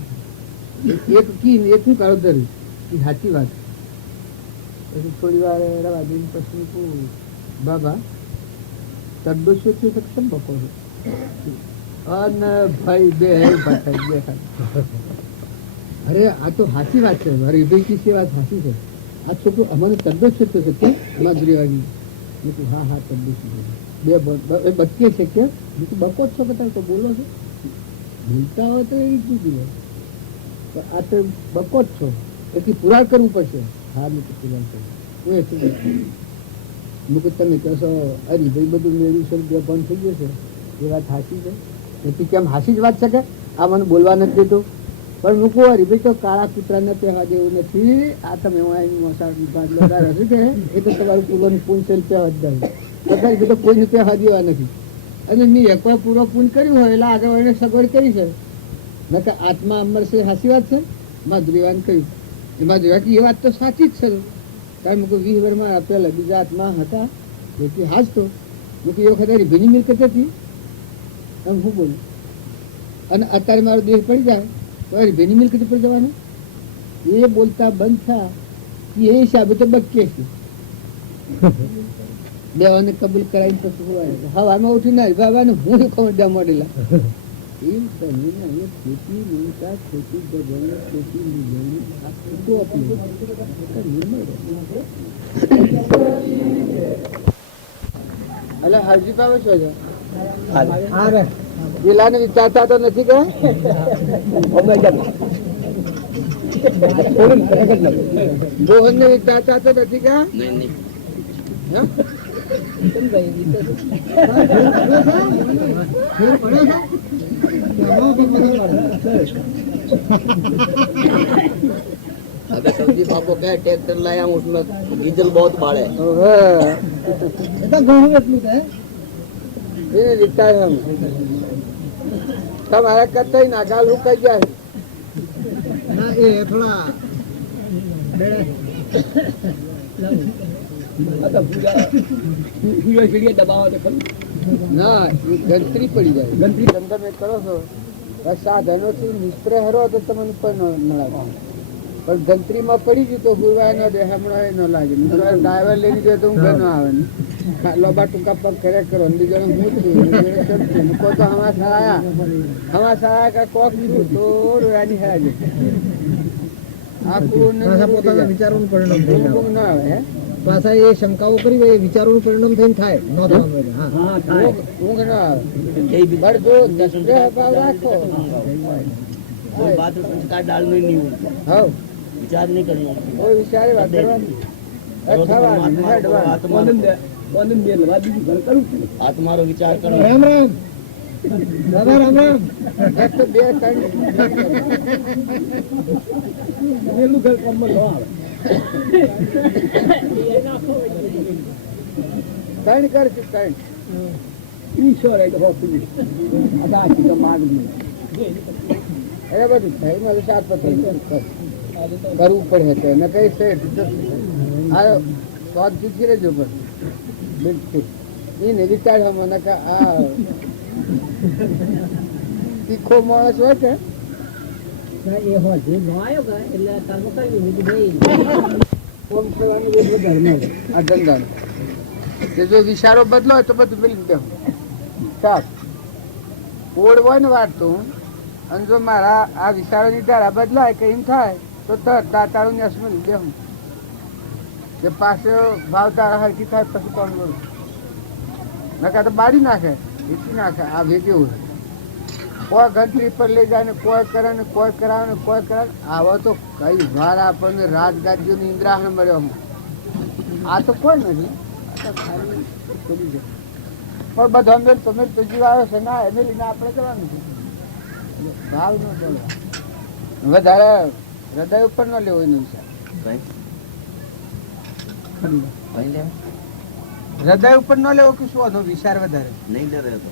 એક કી એકનું કાળો ધર્યું એ સાચી વાત પછી થોડી વાર રવા દઈને પછી કહું બાબા તડબો છે સક્ષમ બપો અને ભાઈ બે અરે આ તો સાચી વાત છે મારી હૃદય છે વાત સાચી છે આ છોકરો અમારે તડબો છે તો છે કે માધુરી વાગી મેં કહું હા તડબો છે બે બચકે છે કે મેં તો બકો જ છો કે તો બોલો છો ભૂલતા હોય તો એ રીતનું જીવો આ તો બકો જ છો એથી પુરાણ કરવું પડશે હા મેં તો પુરાણ કરવું મેં કહું તમે કહેશો અરે ભાઈ બધું મેળવ્યું છે બે બંધ થઈ ગયો છે એ વાત હાસી છે એથી કેમ હાસી જ વાત છે કે આ મને બોલવા નથી દેતું પણ મૂકવું હરીભાઈ તો કાળા કૂતરાને પહેવા દેવું નથી આ તમે હશે કે એ તો તમારું પૂરોનું પૂન છે પહેવા જ જાય તો કોઈને પહેવા દેવા નથી અને મેં એકવાર પૂરો પૂન કર્યું હોય એટલે આગળ એને સગવડ કરી છે નકર આત્મા અમર છે હાસી વાત છે માધુરીવાન કહ્યું એમાં જોયા કે એ વાત તો સાચી જ છે કારણ મૂકું 20 વર્ષમાં આપેલા બીજા આત્મા હતા જેથી હાજતો મૂકું એ વખત હરીભાઈની મિલકત હતી એમ હું બોલું અને અત્યારે મારો દેહ પડી જાય તો હરીભાઈની મિલકત પર જવાનું એ બોલતા બંધ થયા એ હિસાબે તો બચકે છે દેવાને કબૂલ કરાવી પછી હવામાં ઉઠી ના બાબાને હું ખબર મળેલા એમ કરીને ખેતી નિર્માણ ખેતી જગણ ખેતી એટલે હાજી પાવે છો પેલાને વિચારતા તો નથી કે રોહન ને વિચારતા તો નથી કે अगर सब्जी पापो क्या ट्रैक्टर लाया हूँ उसमें डीजल बहुत बाढ़ है दिखता है हमारा करते ही नागाल हो कर जाए ना ये थोड़ा ના ગંતરી પડી જાય ગંતરી ધંધા મેં કરો છો સાધનોથી નિષ્પ્રે હરો તો તમને પણ મળે પણ ગંતરીમાં પડી ગયું તો ગુરવાય ન દે હમણાં ન લાગે ડ્રાઈવર લઈને ગયો તો હું ઘર ન આવે ને લોબા ટૂંકા પગ કરે કરો બીજો હું છું મૂકો તો હમા સાયા કા કોક છું તો રોયાની હેરાજ આખું પોતાના વિચારોનું પરિણામ ના આવે હે પાછા એ શંકાઓ કરી એ વિચારોનું પરિણામ થઈને થાય ન ઊંઘ ના આવે જો દસ્તે ભાવ રાખો कोई बात संस्कार डालने नहीं होता हाँ विचार नहीं करना कोई विचार बात आत्मा रो विचार करो राम राम दादा राम राम एक तो बे कण कर कण ईश्वर है तो अदा की तो मार्ग में अरे બધું ભાઈ મારે સાત પત્ર કરવું પડે છે ને કઈ છે આ સ્વાદ શીખી રહેજો પણ બિલકુલ એને વિચાર મને કે આ તીખો માણસ હોય કે એ હોય જે ન આવ્યો કે એટલે કામ કર્યું બીજું ભાઈ કોમ કરવાની બહુ ધર્મ આ ધંધાનો કે જો વિચારો બદલો હોય તો બધું મિલી દેવું સાફ કોડ હોય ને વાળતું અને જો મારા આ વિચારોની ધારા બદલાય કે એમ થાય તો દાતાળું ને અસમન દેવું જે પાસે ભાવ તારા હરકી થાય પછી કોણ બોલું નકા તો બાળી નાખે વીચી નાખે આ ભેગું કોઈ ગંતરી પર લઈ જાય ને કોઈ કરે ને કોઈ કરાવે ને કોઈ કરાવે આવો તો કઈ વાર આપણને રાજગાદીઓની ઇન્દ્રાહણ મળ્યો આ તો કોઈ નથી આ તો ખાલી કરી દે પણ બધો અમે તમે તો જીવાયો છે ના એને લઈને આપણે જવાનું છે ભાવ ન બોલવા વધારે હૃદય ઉપર ન લેવો એનો વિચાર હૃદય ઉપર ન લેવો કે શું આનો વિચાર વધારે? नहीं ले रहे तो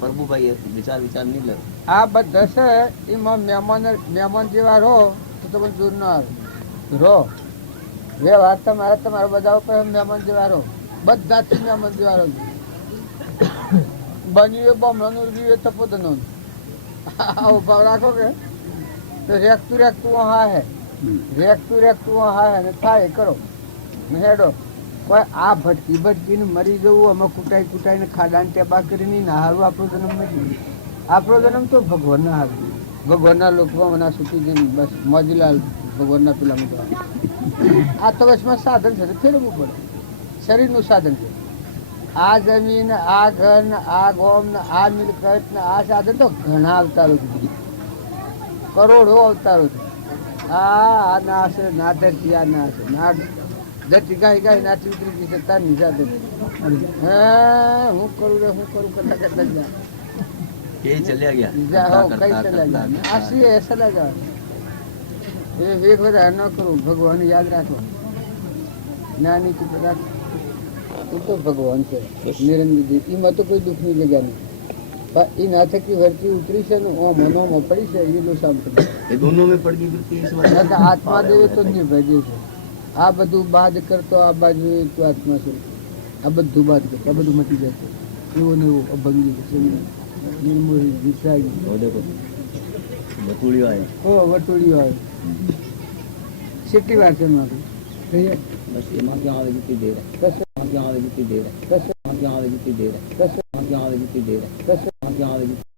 प्रभु भाई विचार विचार नहीं ले આ બધા છે એમાં મહેમાન જેવા રહો તો તમે દૂર ન આવે રહો વ્યવહાર તમારા બધા ઉપર મહેમાન જેવા રહો, બધાથી મહેમાન જેવા રહો. બન્યું બમણાનું રહ્યું તપોદનો આવો ભાવ રાખો કે તો રેખતું હા હે ને થાય કરો ને હેડો. કોઈ આ ભટકીને મરી જવું, અમે કુટાઈને ખાડાને ટેબા કરીને ના હારું આપણો જન્મ નથી. આપણો જન્મ તો ભગવાનના હારું, ભગવાનના લોકમાં મના સુખી જઈને બસ મોજીલાલ ભગવાનના પેલામાં જવાનું. આ તો વચમાં સાધન છે, ફેરવવું પડે, શરીરનું સાધન છે. આ જમીન, આ ઘર ને આ ગોમ ને આ મિલકત ને આ સાધન તો ઘણા અવતારો છે, કરોડો અવતારો છે. આ ના હશે, ના ધરતી, આ ના હશે, ના ધરતી ગાય નાચી ઉતરી ગઈ છે તારની સાથે. હું કરું કરતા જા ये चले गया જાઓ કઈ ચલા જા આસી ચલા જા. એ વેગ વધારે ન કરું, ભગવાન યાદ રાખો. નાની તું બધા તું તો ભગવાન છે નિરંજન, એમાં તો કોઈ દુઃખની જગ્યા નહીં. પણ એ ના થકી વરતી ઉતરી છે ને મનોમાં પડી છે એ લો સાંભળે. ये दोनों में पड़ गई वृत्ति इस बार આત્મા દેવે તો નિર્ભય છે. આ બધું બાદ કરતો આ બાજુ તું આત્મા છે, આ બધું બાદ કરતો આ બધું મટી જશે. એવો ને એવો અભંગી છે, નિર્મોહી વિસાઈ वो देखो बतूड़ी आए વટોળીઓ આવે. કેટલી વાર છે મારું बस ये माँ क्या आवे जितनी देर है माँ क्या आवे जितनी देर है माँ क्या आवे जितनी देर है माँ क्या आवे जितनी देर है माँ क्या आवे जितनी